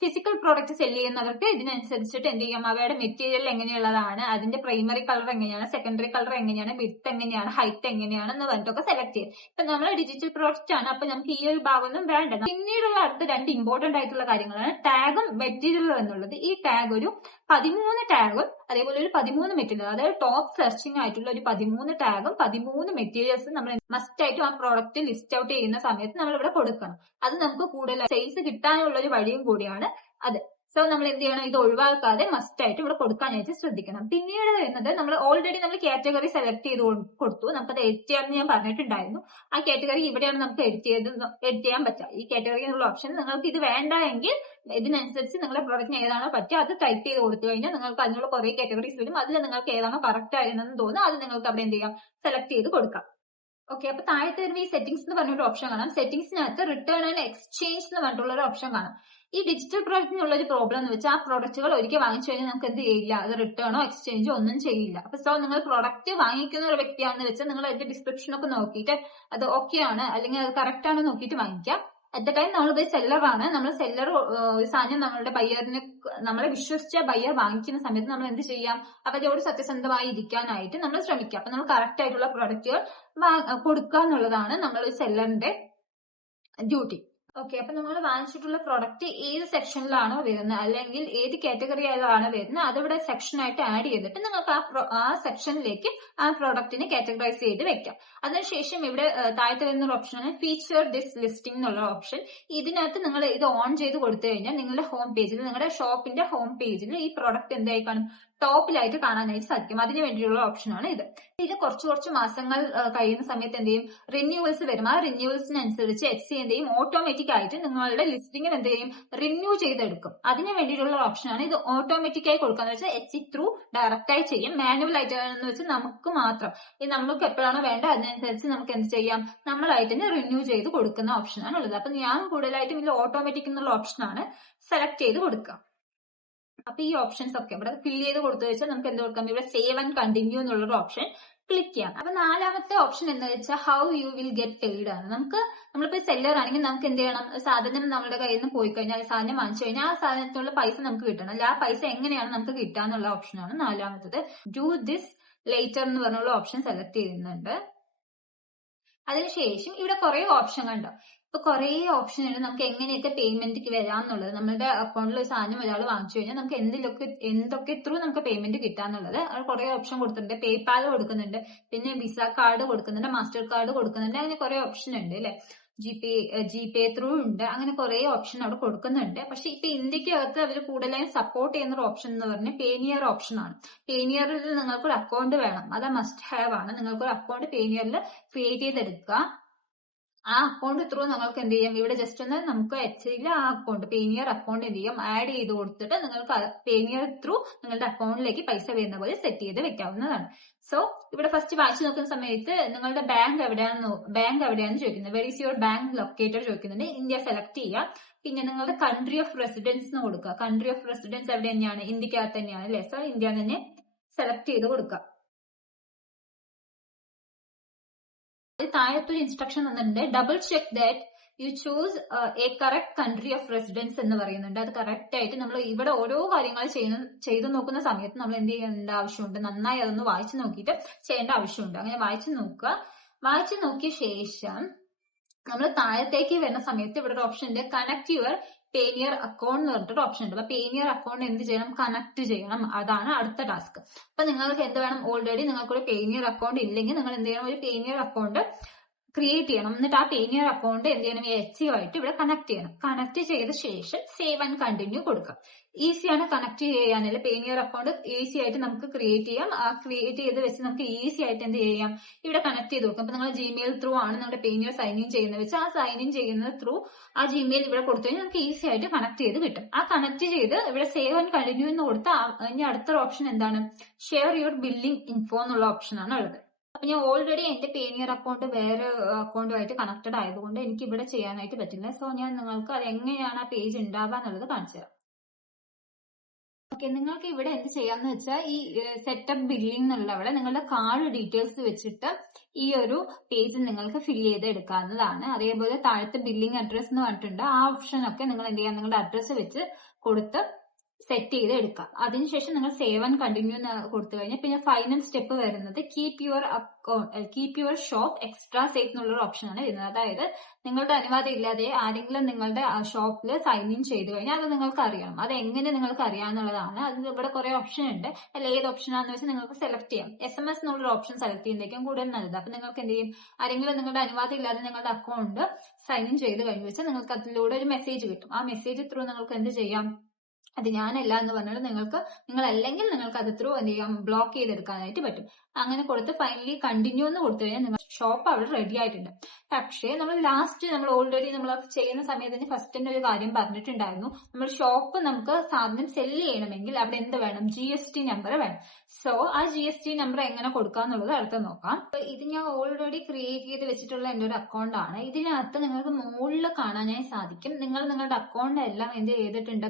ഫിസിക്കൽ പ്രോഡക്റ്റ് സെല് ചെയ്യുന്നവർക്ക് ഇതിനനുസരിച്ചിട്ട് എന്ത് ചെയ്യാം, അവയുടെ മെറ്റീരിയൽ എങ്ങനെയുള്ളതാണ്, അതിന്റെ പ്രൈമറി കളർ എങ്ങനെയാണ്, സെക്കൻഡറി കളർ എങ്ങനെയാണ്, വിഡ്ത്ത് എങ്ങനെയാണ്, ഹൈറ്റ് എങ്ങനെയാണ് എന്ന് പറഞ്ഞിട്ടൊക്കെ സെലക്ട് ചെയ്യും. ഇപ്പൊ നമ്മൾ ഡിജിറ്റൽ പ്രോഡക്റ്റ് ആണ്, അപ്പൊ നമുക്ക് ഈ ഒരു ഭാഗമൊന്നും വേണ്ട. പിന്നീടുള്ള അടുത്ത 2 ഇമ്പോർട്ടന്റ് ആയിട്ടുള്ള കാര്യങ്ങളാണ് ടാഗും മെറ്റീരിയലും എന്നുള്ളത്. ഈ ടാഗ് ഒരു 13 ടാഗും അതേപോലെ ഒരു 13 മെറ്റീരിയൽ, അതായത് ടോപ്പ് സെർച്ചിങ് ആയിട്ടുള്ള ഒരു 13 ടാഗും 13 മെറ്റീരിയൽസും നമ്മൾ മസ്റ്റ് ആയിട്ടും ആ പ്രോഡക്റ്റ് ലിസ്റ്റ് ഔട്ട് ചെയ്യുന്ന സമയത്ത് നമ്മൾ ഇവിടെ കൊടുക്കണം. അത് നമുക്ക് കൂടുതൽ സെയിൽസ് കിട്ടാനുള്ള ഒരു വഴിയും കൂടിയാണ് അത്. സോ നമ്മൾ എന്ത് ചെയ്യണം, ഇത് ഒഴിവാക്കാതെ മസ്റ്റ് ആയിട്ട് ഇവിടെ കൊടുക്കാനായിട്ട് ശ്രദ്ധിക്കണം. പിന്നീട് വരുന്നത് നമ്മൾ ഓൾറെഡി നമ്മൾ കാറ്റഗറി സെലക്ട് ചെയ്ത് കൊടുത്തു, നമുക്കത് എഡിറ്റ് ചെയ്യാമെന്ന് ഞാൻ പറഞ്ഞിട്ടുണ്ടായിരുന്നു. ആ കാറ്റഗറി ഇവിടെയാണ് നമുക്ക് എഡിറ്റ് ചെയ്യാൻ പറ്റുക. ഈ കാറ്റഗറി എന്നുള്ള ഓപ്ഷൻ നിങ്ങൾക്ക് ഇത് വേണ്ട എങ്കിൽ ഇതിനനുസരിച്ച് നിങ്ങളുടെ പ്രോഡക്റ്റിന് ഏതാണോ പറ്റുക അത് ടൈപ്പ് ചെയ്ത് കൊടുത്തു കഴിഞ്ഞാൽ നിങ്ങൾക്ക് അതിനുള്ള കുറെ കാറ്റഗറീസ് വരും. അതിൽ നിങ്ങൾക്ക് ഏതാണോ കറക്റ്റ് ആയിരുന്നെന്ന് തോന്നുന്നു അത് നിങ്ങൾക്ക് അവിടെ എന്ത് ചെയ്യാം, സെലക്ട് ചെയ്ത് കൊടുക്കാം. ഓക്കെ, അപ്പൊ താഴത്തെ വരുമ്പോൾ ഈ സെറ്റിംഗ്സ് എന്ന് പറഞ്ഞൊരു ഓപ്ഷൻ കാണാം. സെറ്റിംഗ്സിനകത്ത് റിട്ടേൺ ആൻഡ് എക്സ്ചേഞ്ച് എന്ന് പറഞ്ഞിട്ടുള്ള ഒരു ഓപ്ഷൻ കാണാം. ഈ ഡിജിറ്റൽ പ്രോഡക്റ്റിനുള്ള ഒരു പ്രോബ്ലം എന്ന് വെച്ചാൽ ആ പ്രോഡക്റ്റുകൾ ഒരിക്കൽ വാങ്ങിച്ചു കഴിഞ്ഞാൽ നമുക്ക് എന്ത് ചെയ്യില്ല, അത് റിട്ടേണോ എക്സ്ചേഞ്ചോ ഒന്നും ചെയ്യില്ല. അപ്പൊ സോ നിങ്ങൾ പ്രോഡക്റ്റ് വാങ്ങിക്കുന്ന ഒരു വ്യക്തിയാണെന്ന് വെച്ചാൽ നിങ്ങൾ അതിന്റെ ഡിസ്ക്രിപ്ഷൻ ഒക്കെ നോക്കിയിട്ട് അത് ഓക്കെ ആണ് അല്ലെങ്കിൽ അത് കറക്റ്റ് ആണ് നോക്കിയിട്ട് വാങ്ങിക്കാം. അറ്റ് ദ ടൈം നമ്മൾ സെല്ലറാണ്, നമ്മൾ സെല്ലർ ഒരു സാധനം നമ്മളുടെ ബയ്യറിന്, നമ്മളെ വിശ്വസിച്ച ബയ്യർ വാങ്ങിക്കുന്ന സമയത്ത് നമ്മൾ എന്ത് ചെയ്യാം, അവരോട് സത്യസന്ധമായി ഇരിക്കാനായിട്ട് നമ്മൾ ശ്രമിക്കാം. അപ്പൊ നമ്മൾ കറക്റ്റ് ആയിട്ടുള്ള പ്രോഡക്റ്റുകൾ കൊടുക്കുക എന്നുള്ളതാണ് നമ്മൾ സെല്ലറിന്റെ ഡ്യൂട്ടി. ഓക്കെ, അപ്പൊ നമ്മൾ വാങ്ങിച്ചിട്ടുള്ള പ്രോഡക്റ്റ് ഏത് സെക്ഷനിലാണോ വരുന്നത് അല്ലെങ്കിൽ ഏത് കാറ്റഗറിയിലാണ് വരുന്നത് അതിവിടെ സെക്ഷനായിട്ട് ആഡ് ചെയ്തിട്ട് നിങ്ങൾക്ക് ആ സെക്ഷനിലേക്ക് ആ പ്രോഡക്റ്റിനെ കാറ്റഗറൈസ് ചെയ്ത് വെക്കാം. അതിനുശേഷം ഇവിടെ താഴത്തെ വരുന്ന ഒരു ഓപ്ഷനാണ് ഫീച്ചർ ദിസ് ലിസ്റ്റിംഗ് എന്നുള്ള ഓപ്ഷൻ. ഇതിനകത്ത് നിങ്ങൾ ഇത് ഓൺ ചെയ്ത് കൊടുത്തു കഴിഞ്ഞാൽ നിങ്ങളുടെ ഹോം പേജിൽ, നിങ്ങളുടെ ഷോപ്പിന്റെ ഹോം പേജിൽ ഈ പ്രോഡക്റ്റ് എന്തായി കാണും, ടോപ്പിലായിട്ട് കാണാനായിട്ട് സാധിക്കും. അതിന് വേണ്ടിയുള്ള ഓപ്ഷനാണ് ഇത്. ഇത് കുറച്ച് മാസങ്ങൾ കഴിയുന്ന സമയത്ത് എന്ത് ചെയ്യും, റിന്യൂവൽസ് വരും. ആ റിന്യൂവൽസിനനുസരിച്ച് എഫ്സി എന്ത് ചെയ്യും, ഓട്ടോമാറ്റിക് ആയിട്ട് നിങ്ങളുടെ ലിസ്റ്റിംഗിന് എന്ത് ചെയ്യും, റിന്യൂ ചെയ്തെടുക്കും. അതിന് വേണ്ടിയിട്ടുള്ള ഓപ്ഷനാണ് ഇത്. ഓട്ടോമാറ്റിക് ആയി കൊടുക്കാന്ന് വെച്ചാൽ എഫ്സി ത്രൂ ഡയറക്റ്റ് ആയി ചെയ്യും. മാനുവൽ ആയിട്ട് എന്ന് വെച്ചാൽ നമുക്ക് മാത്രം ഇത് നമുക്ക് എപ്പോഴാണോ വേണ്ട അതിനനുസരിച്ച് നമുക്ക് എന്ത് ചെയ്യാം, നമ്മളായിട്ട് തന്നെ റിന്യൂ ചെയ്ത് കൊടുക്കുന്ന ഓപ്ഷനാണ് ഉള്ളത്. അപ്പൊ ഞാൻ കൂടുതലായിട്ടും ഇതിൽ ഓട്ടോമാറ്റിക് എന്നുള്ള ഓപ്ഷനാണ് സെലക്ട് ചെയ്ത് കൊടുക്കുക. അപ്പൊ ഈ ഓപ്ഷൻസ് ഒക്കെ ഇവിടെ ഫിൽ ചെയ്ത് കൊടുത്തു വെച്ചാൽ നമുക്ക് എന്ത് കൊടുക്കാം, ഇവിടെ സേവ് ആൻഡ് കണ്ടിന്യൂ എന്നുള്ളൊരു ഓപ്ഷൻ ക്ലിക്ക് ചെയ്യാം. അപ്പൊ 4ാമത്തെ ഓപ്ഷൻ എന്ന് വെച്ചാൽ how you will get paid ആണ്. നമ്മളിപ്പോ സെല്ലർ ആണെങ്കിൽ നമുക്ക് എന്ത് ചെയ്യണം, സാധനം നമ്മുടെ കയ്യിൽ നിന്ന് പോയി കഴിഞ്ഞാൽ സാധനം വാങ്ങിച്ചു കഴിഞ്ഞാൽ ആ സാധനത്തിനുള്ള പൈസ നമുക്ക് കിട്ടണം. അല്ല, ആ പൈസ എങ്ങനെയാണ് നമുക്ക് കിട്ടാന്നുള്ള ഓപ്ഷനാണ് 4ാമത്തത്. ഡു ദിസ് ലേറ്റർ എന്ന് പറഞ്ഞുള്ള ഓപ്ഷൻ സെലക്ട് ചെയ്യുന്നുണ്ട്. അതിനുശേഷം ഇവിടെ കുറെ ഓപ്ഷൻ കണ്ടോ, ഇപ്പൊ കുറെ ഓപ്ഷൻ ഉണ്ട് നമുക്ക് എങ്ങനെയൊക്കെ പേയ്മെന്റ് വരാന്നുള്ളത്. നമ്മുടെ അക്കൗണ്ടിൽ ഒരു സാധനം ഒരാൾ വാങ്ങിച്ചു കഴിഞ്ഞാൽ നമുക്ക് എന്തൊക്കെ ത്രൂ നമുക്ക് പേയ്മെന്റ് കിട്ടാന്നുള്ളത് അത് കുറെ ഓപ്ഷൻ കൊടുത്തിട്ടുണ്ട്. പേപാൽ കൊടുക്കുന്നുണ്ട്, പിന്നെ വിസ കാർഡ് കൊടുക്കുന്നുണ്ട്, മാസ്റ്റർ കാർഡ് കൊടുക്കുന്നുണ്ട്, അങ്ങനെ കുറെ ഓപ്ഷൻ ഉണ്ട് അല്ലെ. ജി പേ ത്രൂ ഉണ്ട്. അങ്ങനെ കുറെ ഓപ്ഷൻ അവിടെ കൊടുക്കുന്നുണ്ട്. പക്ഷെ ഇപ്പൊ ഇന്ത്യക്കകത്ത് അവർ കൂടുതലായും സപ്പോർട്ട് ചെയ്യുന്ന ഒരു ഓപ്ഷൻ എന്ന് പറഞ്ഞാൽ പേനിയർ ഓപ്ഷൻ ആണ്. പേനിയറിൽ നിങ്ങൾക്ക് ഒരു അക്കൗണ്ട് വേണം, അത് മസ്റ്റ് ഹാവ് ആണ്. നിങ്ങൾക്ക് ഒരു അക്കൗണ്ട് പേനിയറിൽ ക്രിയേറ്റ് ചെയ്തെടുക്കുക. ആ അക്കൗണ്ട് ത്രൂ നിങ്ങൾക്ക് എന്ത് ചെയ്യാം, ഇവിടെ ജസ്റ്റ് ഒന്ന് നമുക്ക് എച്ച് ആ അക്കൗണ്ട് പേനിയർ അക്കൗണ്ട് എന്ത് ചെയ്യാം, ആഡ് ചെയ്ത് കൊടുത്തിട്ട് നിങ്ങൾക്ക് പേനിയർ ത്രൂ നിങ്ങളുടെ അക്കൗണ്ടിലേക്ക് പൈസ വരുന്ന പോലെ സെറ്റ് ചെയ്ത് വെക്കാവുന്നതാണ്. സോ ഇവിടെ ഫസ്റ്റ് വായിച്ചു നോക്കുന്ന സമയത്ത് നിങ്ങളുടെ ബാങ്ക് എവിടെയാണെന്ന് ചോദിക്കുന്നത്. Were is your bank located ചോദിക്കുന്നുണ്ട്. ഇന്ത്യ സെലക്ട് ചെയ്യുക. പിന്നെ നിങ്ങളുടെ കൺട്രി ഓഫ് റെസിഡൻസ് എന്ന് കൊടുക്കുക. കൺട്രി ഓഫ് റെസിഡൻസ് എവിടെ തന്നെയാണ്, ഇന്ത്യക്കകത്ത് തന്നെയാണ് അല്ലെ. സോ ഇന്ത്യ തന്നെ സെലക്ട് ചെയ്ത് കൊടുക്കുക. താഴത്തൊരു ഇൻസ്ട്രക്ഷൻ തന്നിട്ടുണ്ട്, double check that you choose a correct country of residence എന്ന് പറയുന്നുണ്ട്. അത് കറക്റ്റ് ആയിട്ട് നമ്മൾ ഇവിടെ ഓരോ കാര്യങ്ങൾ ചെയ്തു നോക്കുന്ന സമയത്ത് നമ്മൾ എന്ത് ചെയ്യേണ്ട ആവശ്യമുണ്ട്, നന്നായി അതൊന്ന് വായിച്ചു നോക്കിയിട്ട് ചെയ്യേണ്ട ആവശ്യമുണ്ട്. അങ്ങനെ വായിച്ചു നോക്കുക. വായിച്ചു നോക്കിയ ശേഷം നമ്മൾ താഴത്തേക്ക് വരുന്ന സമയത്ത് ഇവിടെ ഒരു ഓപ്ഷൻ ഉണ്ട്, കണക്ട് യുവർ പേനിയർ അക്കൗണ്ട് എന്ന് പറഞ്ഞിട്ടൊരു ഓപ്ഷൻ ഉണ്ട്. അപ്പൊ പേനിയർ അക്കൗണ്ട് എന്ത് ചെയ്യണം, കണക്ട് ചെയ്യണം. അതാണ് അടുത്ത ടാസ്ക്. അപ്പൊ നിങ്ങൾക്ക് എന്ത് വേണം, ഓൾറെഡി നിങ്ങൾക്കൊരു പേനിയർ അക്കൗണ്ട് ഇല്ലെങ്കിൽ നിങ്ങൾ എന്ത് ചെയ്യണം, ഒരു പേനിയർ അക്കൗണ്ട് ക്രിയേറ്റ് ചെയ്യണം. എന്നിട്ട് ആ പേനിയർ അക്കൗണ്ട് എന്ത് ചെയ്യണം, എച്ച് ആയിട്ട് ഇവിടെ കണക്ട് ചെയ്യണം. കണക്ട് ചെയ്ത ശേഷം സേവ് ആൻഡ് കണ്ടിന്യൂ കൊടുക്കാം. ഈസിയാണ് കണക്ട് ചെയ്യാനല്ല, പേനിയർ അക്കൗണ്ട് ഈസി ആയിട്ട് നമുക്ക് ക്രിയേറ്റ് ചെയ്യാം. ആ ക്രിയേറ്റ് ചെയ്ത് വെച്ച് നമുക്ക് ഈസി ആയിട്ട് എന്ത് ചെയ്യാം, ഇവിടെ കണക്ട് ചെയ്ത് കൊടുക്കാം. അപ്പൊ നിങ്ങൾ ജിമെയിൽ ത്രൂ ആണ് നിങ്ങളുടെ പേനിയർ സൈൻ ഇൻ ചെയ്യുന്നത് വെച്ചാൽ ആ സൈൻ ഇൻ ചെയ്യുന്നത് ത്രൂ ആ ജിമെയിൽ ഇവിടെ കൊടുത്തു കഴിഞ്ഞാൽ നമുക്ക് ഈസി ആയിട്ട് കണക്ട് ചെയ്ത് കിട്ടും. ആ കണക്ട് ചെയ്ത് ഇവിടെ സേവ് ആൻഡ് കണ്ടിന്യൂ എന്ന് കൊടുത്താൽ ഇനി അടുത്തൊരു ഓപ്ഷൻ എന്താണ്, ഷെയർ യുവർ ബില്ലിംഗ് ഇൻഫോ എന്നുള്ള ഓപ്ഷൻ ആണ് ഉള്ളത്. അപ്പൊ ഞാൻ ഓൾറെഡി എന്റെ പേനിയർ അക്കൗണ്ട് വേറെ അക്കൗണ്ടുമായിട്ട് കണക്റ്റഡ് ആയതുകൊണ്ട് എനിക്ക് ഇവിടെ ചെയ്യാനായിട്ട് പറ്റില്ല. സോ ഞാൻ നിങ്ങൾക്ക് അത് എങ്ങനെയാണ് ആ പേജ് ഉണ്ടാവുക എന്നുള്ളത് കാണിച്ചു തരാം. ഓക്കെ, നിങ്ങൾക്ക് ഇവിടെ എന്ത് ചെയ്യാന്ന് വെച്ചാൽ ഈ സെറ്റപ്പ് ബില്ലിംഗ് എന്നുള്ള അവിടെ നിങ്ങളുടെ കാർഡ് ഡീറ്റെയിൽസ് വെച്ചിട്ട് ഈ ഒരു പേജ് നിങ്ങൾക്ക് ഫില്ല് ചെയ്ത് എടുക്കാവുന്നതാണ്. അതേപോലെ താഴത്തെ ബില്ലിംഗ് അഡ്രസ് എന്ന് പറഞ്ഞിട്ടുണ്ട്. ആ ഓപ്ഷൻ ഒക്കെ നിങ്ങൾ എന്ത് ചെയ്യാം, നിങ്ങളുടെ അഡ്രസ്സ് വെച്ച് കൊടുത്ത് സെറ്റ് ചെയ്ത് എടുക്കാം. അതിനുശേഷം നിങ്ങൾ സേവ് ആൻഡ് കണ്ടിന്യൂ കൊടുത്തു കഴിഞ്ഞാൽ പിന്നെ ഫൈനൽ സ്റ്റെപ്പ് വരുന്നത് keep your shop extra safe എന്നുള്ളൊരു ഓപ്ഷൻ ആണ് വരുന്നത്. അതായത് നിങ്ങളുടെ അനുവാദം ഇല്ലാതെ ആരെങ്കിലും നിങ്ങളുടെ ഷോപ്പിൽ സൈൻ ഇൻ ചെയ്ത് കഴിഞ്ഞാൽ അത് നിങ്ങൾക്ക് അറിയണം. അത് എങ്ങനെ നിങ്ങൾക്ക് അറിയാന്നുള്ളതാണ്. അതിന് ഇവിടെ കുറെ ഓപ്ഷൻ ഉണ്ട്. അതിൽ ഏത് ഓപ്ഷൻ ആണെന്ന് വെച്ചാൽ നിങ്ങൾക്ക് സെലക്ട് ചെയ്യാം. SMS എന്നുള്ളൊരു ഓപ്ഷൻ സെലക്ട് ചെയ്യുന്നതായിരിക്കും കൂടുതൽ നല്ലത്. അപ്പൊ നിങ്ങൾക്ക് എന്ത് ചെയ്യും, ആരെങ്കിലും നിങ്ങളുടെ അനുവാദം ഇല്ലാതെ നിങ്ങളുടെ അക്കൗണ്ട് സൈൻ ഇൻ ചെയ്ത് കഴിഞ്ഞു വെച്ചാൽ നിങ്ങൾക്ക് അതിലൂടെ ഒരു മെസ്സേജ് കിട്ടും. ആ മെസ്സേജ് ത്രൂ നിങ്ങൾക്ക് എന്ത് ചെയ്യാം, അത് ഞാനല്ല എന്ന് പറഞ്ഞാൽ നിങ്ങളല്ലെങ്കിൽ നിങ്ങൾക്ക് അത് ത്രൂ എന്ത് ചെയ്യാം, ബ്ലോക്ക് ചെയ്തെടുക്കാനായിട്ട് പറ്റും. അങ്ങനെ കൊടുത്ത് ഫൈനലി കണ്ടിന്യൂ എന്ന് കൊടുത്തു കഴിഞ്ഞാൽ നിങ്ങൾ ഷോപ്പ് അവിടെ റെഡി ആയിട്ടുണ്ട്. പക്ഷേ നമ്മൾ ഓൾറെഡി നമ്മൾ ചെയ്യുന്ന സമയത്ത് ഫസ്റ്റിന്റെ ഒരു കാര്യം പറഞ്ഞിട്ടുണ്ടായിരുന്നു, നമ്മൾ ഷോപ്പ് നമുക്ക് സാധനം സെല് ചെയ്യണമെങ്കിൽ അവിടെ എന്ത് വേണം, GST നമ്പർ വേണം. സോ ആ GST നമ്പർ എങ്ങനെ കൊടുക്കാന്നുള്ളത് അടുത്ത് നോക്കാം. ഇത് ഞാൻ ഓൾറെഡി ക്രിയേറ്റ് ചെയ്ത് വെച്ചിട്ടുള്ള എന്റെ ഒരു അക്കൗണ്ട് ആണ്. ഇതിനകത്ത് നിങ്ങൾക്ക് മുകളിൽ കാണാനായി സാധിക്കും നിങ്ങൾ നിങ്ങളുടെ അക്കൗണ്ട് എല്ലാം എന്ത് ചെയ്തിട്ടുണ്ട്,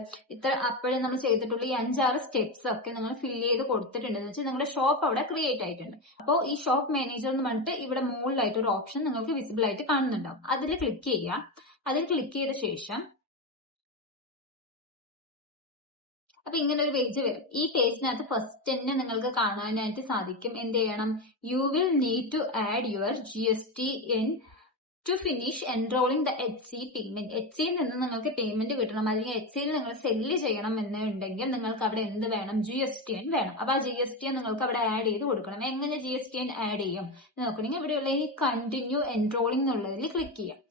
അപ്പോഴും നമ്മൾ ചെയ്തിട്ടുള്ള ഈ 5-6 സ്റ്റെപ്സ് ഒക്കെ നിങ്ങൾ ഫില്ല് ചെയ്ത് കൊടുത്തിട്ടുണ്ടെന്ന് വെച്ചാൽ നിങ്ങളുടെ ഷോപ്പ് അവിടെ ക്രിയേറ്റ് ആയിട്ടുണ്ട്. അപ്പോൾ ഈ ഷോപ്പ് മാനേജർ എന്ന് പറഞ്ഞിട്ട് ഇവിടെ മുകളിലായിട്ട് ഒരു ഓപ്ഷൻ നിങ്ങൾക്ക് വിസിബിൾ ആയിട്ട് കാണുന്നുണ്ടാവും. അതിൽ ക്ലിക്ക് ചെയ്യുക. അതിൽ ക്ലിക്ക് ചെയ്ത ശേഷം അപ്പൊ ഇങ്ങനെ ഒരു പേജ് വരും. ഈ പേജിനകത്ത് ഫസ്റ്റ് തന്നെ നിങ്ങൾക്ക് കാണാനായിട്ട് സാധിക്കും എന്ത് ചെയ്യണം, you will need to add your GST into finish enrolling the HC payment. HCയിൽ നിന്ന് നിങ്ങൾക്ക് പേയ്മെന്റ് കിട്ടണം, അല്ലെങ്കിൽ HCയിൽ നിങ്ങൾ സെല്ല് ചെയ്യണം എന്നുണ്ടെങ്കിൽ നിങ്ങൾക്ക് അവിടെ എന്ത് വേണം, GSTN വേണം. അപ്പൊ ആ GSTN നിങ്ങൾക്ക് അവിടെ ആഡ് ചെയ്ത് കൊടുക്കണം. എങ്ങനെ GSTN ആഡ് ചെയ്യും നോക്കണമെങ്കിൽ ഇവിടെയുള്ള ഈ കണ്ടിന്യൂ എൻറോളിംഗ് എന്നുള്ളതിൽ ക്ലിക്ക് ചെയ്യാം.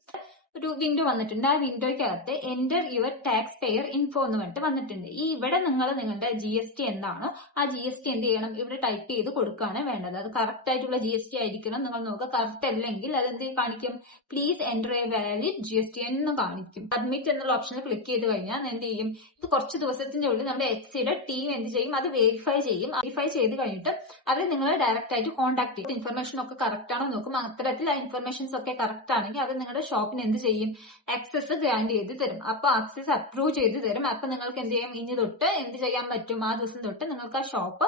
ഒരു വിൻഡോ വന്നിട്ടുണ്ട്. ആ വിൻഡോയ്ക്കകത്ത് enter your taxpayer info എന്ന് പറഞ്ഞിട്ട് വന്നിട്ടുണ്ട്. ഈ ഇവിടെ നിങ്ങളുടെ GST എന്താണോ ആ GST എന്ത് ചെയ്യണം, ഇവിടെ ടൈപ്പ് ചെയ്ത് കൊടുക്കുകയാണ് വേണ്ടത്. അത് കറക്റ്റ് ആയിട്ടുള്ള GST ആയിരിക്കണം. നിങ്ങൾ നോക്കുക, കറക്റ്റ് അല്ലെങ്കിൽ അതെന്ത് കാണിക്കും, please enter A valid GSTN എന്ന് കാണിക്കും. സബ്മിറ്റ് എന്നുള്ള ഓപ്ഷനിൽ ക്ലിക്ക് ചെയ്ത് കഴിഞ്ഞാൽ എന്ത് ചെയ്യും, ഇത് കുറച്ച് ദിവസത്തിന്റെ ഉള്ളിൽ നമ്മുടെ HCയുടെ ടീം എന്ത് ചെയ്യും, അത് വെരിഫൈ ചെയ്യും. വെരിഫൈ ചെയ്ത് കഴിഞ്ഞിട്ട് അവർ നിങ്ങളെ ഡയറക്റ്റ് ആയിട്ട് കോൺടാക്ട് ചെയ്യും. ഇൻഫർമേഷൻ ഒക്കെ കറക്റ്റ് ആണോ നോക്കും. അത്തരത്തിൽ ആ ഇൻഫർമേഷൻസ് ഒക്കെ കറക്റ്റ് ആണെങ്കിൽ അവർ നിങ്ങളുടെ ഷോപ്പിന് എന്ത് ചെയ്യും, ആക്സസ് ഗ്രാന്റ് ചെയ്ത് തരും. അപ്പൊ ആക്സസ് അപ്രൂവ് ചെയ്ത് തരും. അപ്പൊ നിങ്ങൾക്ക് എന്ത് ചെയ്യും, ഇനി തൊട്ട് എന്ത് ചെയ്യാൻ പറ്റും, ആ ദിവസം തൊട്ട് നിങ്ങൾക്ക് ആ ഷോപ്പ്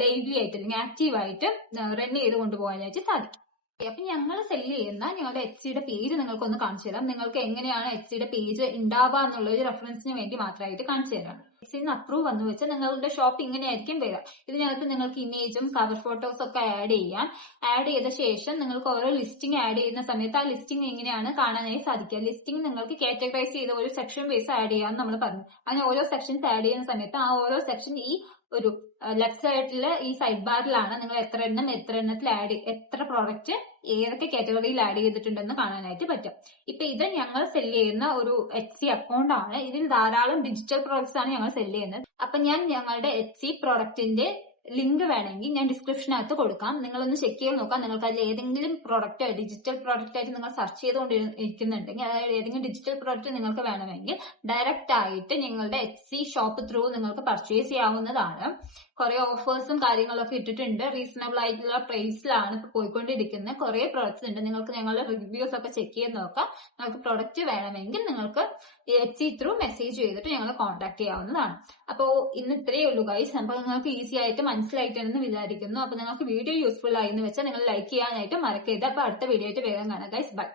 ലൈവ്ലി ആയിട്ട് അല്ലെങ്കിൽ ആക്റ്റീവായിട്ട് റൺ ചെയ്ത് കൊണ്ടുപോകാനായിട്ട് സാധിക്കും. അപ്പൊ ഞങ്ങൾ സെല്ല് ചെയ്യുന്ന ഞങ്ങളുടെ HCയുടെ പേജ് നിങ്ങൾക്കൊന്ന് കാണിച്ചു തരാം. നിങ്ങൾക്ക് എങ്ങനെയാണ് HCയുടെ പേജ് ഉണ്ടാവുക എന്നുള്ള ഒരു റെഫറൻസിന് വേണ്ടി മാത്രമായിട്ട് കാണിച്ചു തരാം. HCന്ന് അപ്രൂവ് വന്നു വെച്ചാൽ നിങ്ങളുടെ ഷോപ്പ് ഇങ്ങനെയായിരിക്കും വരിക. ഇതിനകത്ത് നിങ്ങൾക്ക് ഇമേജും കവർ ഫോട്ടോസും ഒക്കെ ആഡ് ചെയ്യാം. ആഡ് ചെയ്ത ശേഷം നിങ്ങൾക്ക് ഓരോ ലിസ്റ്റിംഗ് ആഡ് ചെയ്യുന്ന സമയത്ത് ആ ലിസ്റ്റിംഗ് എങ്ങനെയാണ് കാണാനായി സാധിക്കുക. ലിസ്റ്റിംഗ് നിങ്ങൾക്ക് കാറ്റഗറൈസ് ചെയ്ത ഒരു സെക്ഷൻ ബേസ് ആഡ് ചെയ്യാമെന്ന് നമ്മൾ പറഞ്ഞു. അങ്ങനെ ഓരോ സെക്ഷൻസ് ആഡ് ചെയ്യുന്ന സമയത്ത് ആ ഓരോ സെക്ഷൻ ഈ ഒരു ലെഫ്റ്റ് സൈഡില് ഈ സൈഡ് ബാറിലാണ് നിങ്ങൾ എത്ര എണ്ണത്തിൽ എത്ര പ്രോഡക്റ്റ് ഏതൊക്കെ കാറ്റഗറിയിൽ ആഡ് ചെയ്തിട്ടുണ്ടെന്ന് കാണാനായിട്ട് പറ്റും. ഇപ്പൊ ഇത് ഞങ്ങൾ സെല് ചെയ്യുന്ന ഒരു Etsy അക്കൗണ്ട് ആണ്. ഇതിൽ ധാരാളം ഡിജിറ്റൽ പ്രോഡക്ട്സ് ആണ് ഞങ്ങൾ സെല് ചെയ്യുന്നത്. അപ്പൊ ഞാൻ ഞങ്ങളുടെ Etsy പ്രോഡക്റ്റിന്റെ ലിങ്ക് വേണമെങ്കിൽ ഞാൻ ഡിസ്ക്രിപ്ഷനകത്ത് കൊടുക്കാം. നിങ്ങളൊന്ന് ചെക്ക് ചെയ്ത് നോക്കാം. നിങ്ങൾക്ക് അതിൽ ഏതെങ്കിലും പ്രോഡക്റ്റ് ഡിജിറ്റൽ പ്രോഡക്റ്റ് ആയിട്ട് നിങ്ങൾ സെർച്ച് ചെയ്തുകൊണ്ടിരിക്കുന്നുണ്ടെങ്കിൽ, അതായത് ഏതെങ്കിലും ഡിജിറ്റൽ പ്രോഡക്റ്റ് നിങ്ങൾക്ക് വേണമെങ്കിൽ ഡയറക്റ്റ് ആയിട്ട് ഞങ്ങളുടെ Etsy ഷോപ്പ് ത്രൂ നിങ്ങൾക്ക് പർച്ചേസ് ചെയ്യാവുന്നതാണ്. കുറെ ഓഫേഴ്സും കാര്യങ്ങളൊക്കെ ഇട്ടിട്ടുണ്ട്. റീസണബിൾ ആയിട്ടുള്ള പ്രൈസിലാണ് ഇപ്പൊ പോയിക്കൊണ്ടിരിക്കുന്നത്. കുറെ പ്രോഡക്ട്സ് ഉണ്ട്. നിങ്ങൾക്ക് ഞങ്ങളുടെ റിവ്യൂസ് ഒക്കെ ചെക്ക് ചെയ്ത് നോക്കാം. നിങ്ങൾക്ക് പ്രോഡക്റ്റ് വേണമെങ്കിൽ നിങ്ങൾക്ക് Etsy ത്രൂ മെസ്സേജ് ചെയ്തിട്ട് ഞങ്ങളെ കോൺടാക്ട് ചെയ്യാവുന്നതാണ്. അപ്പോ ഇന്ന് ഇത്രയേ ഉള്ളൂ ഗൈസ്. അപ്പൊ നിങ്ങൾക്ക് ഈസി ആയിട്ട് മനസ്സിലായിട്ടെന്ന് വിചാരിക്കുന്നു. അപ്പൊ നിങ്ങൾക്ക് വീഡിയോ യൂസ്ഫുൾ ആയി എന്ന് വെച്ചാൽ നിങ്ങൾ ലൈക്ക് ചെയ്യാനായിട്ട് മറക്കരുത്. അപ്പൊ അടുത്ത വീഡിയോ ആയിട്ട് വേഗം കാണാം ഗൈസ്. ബൈ.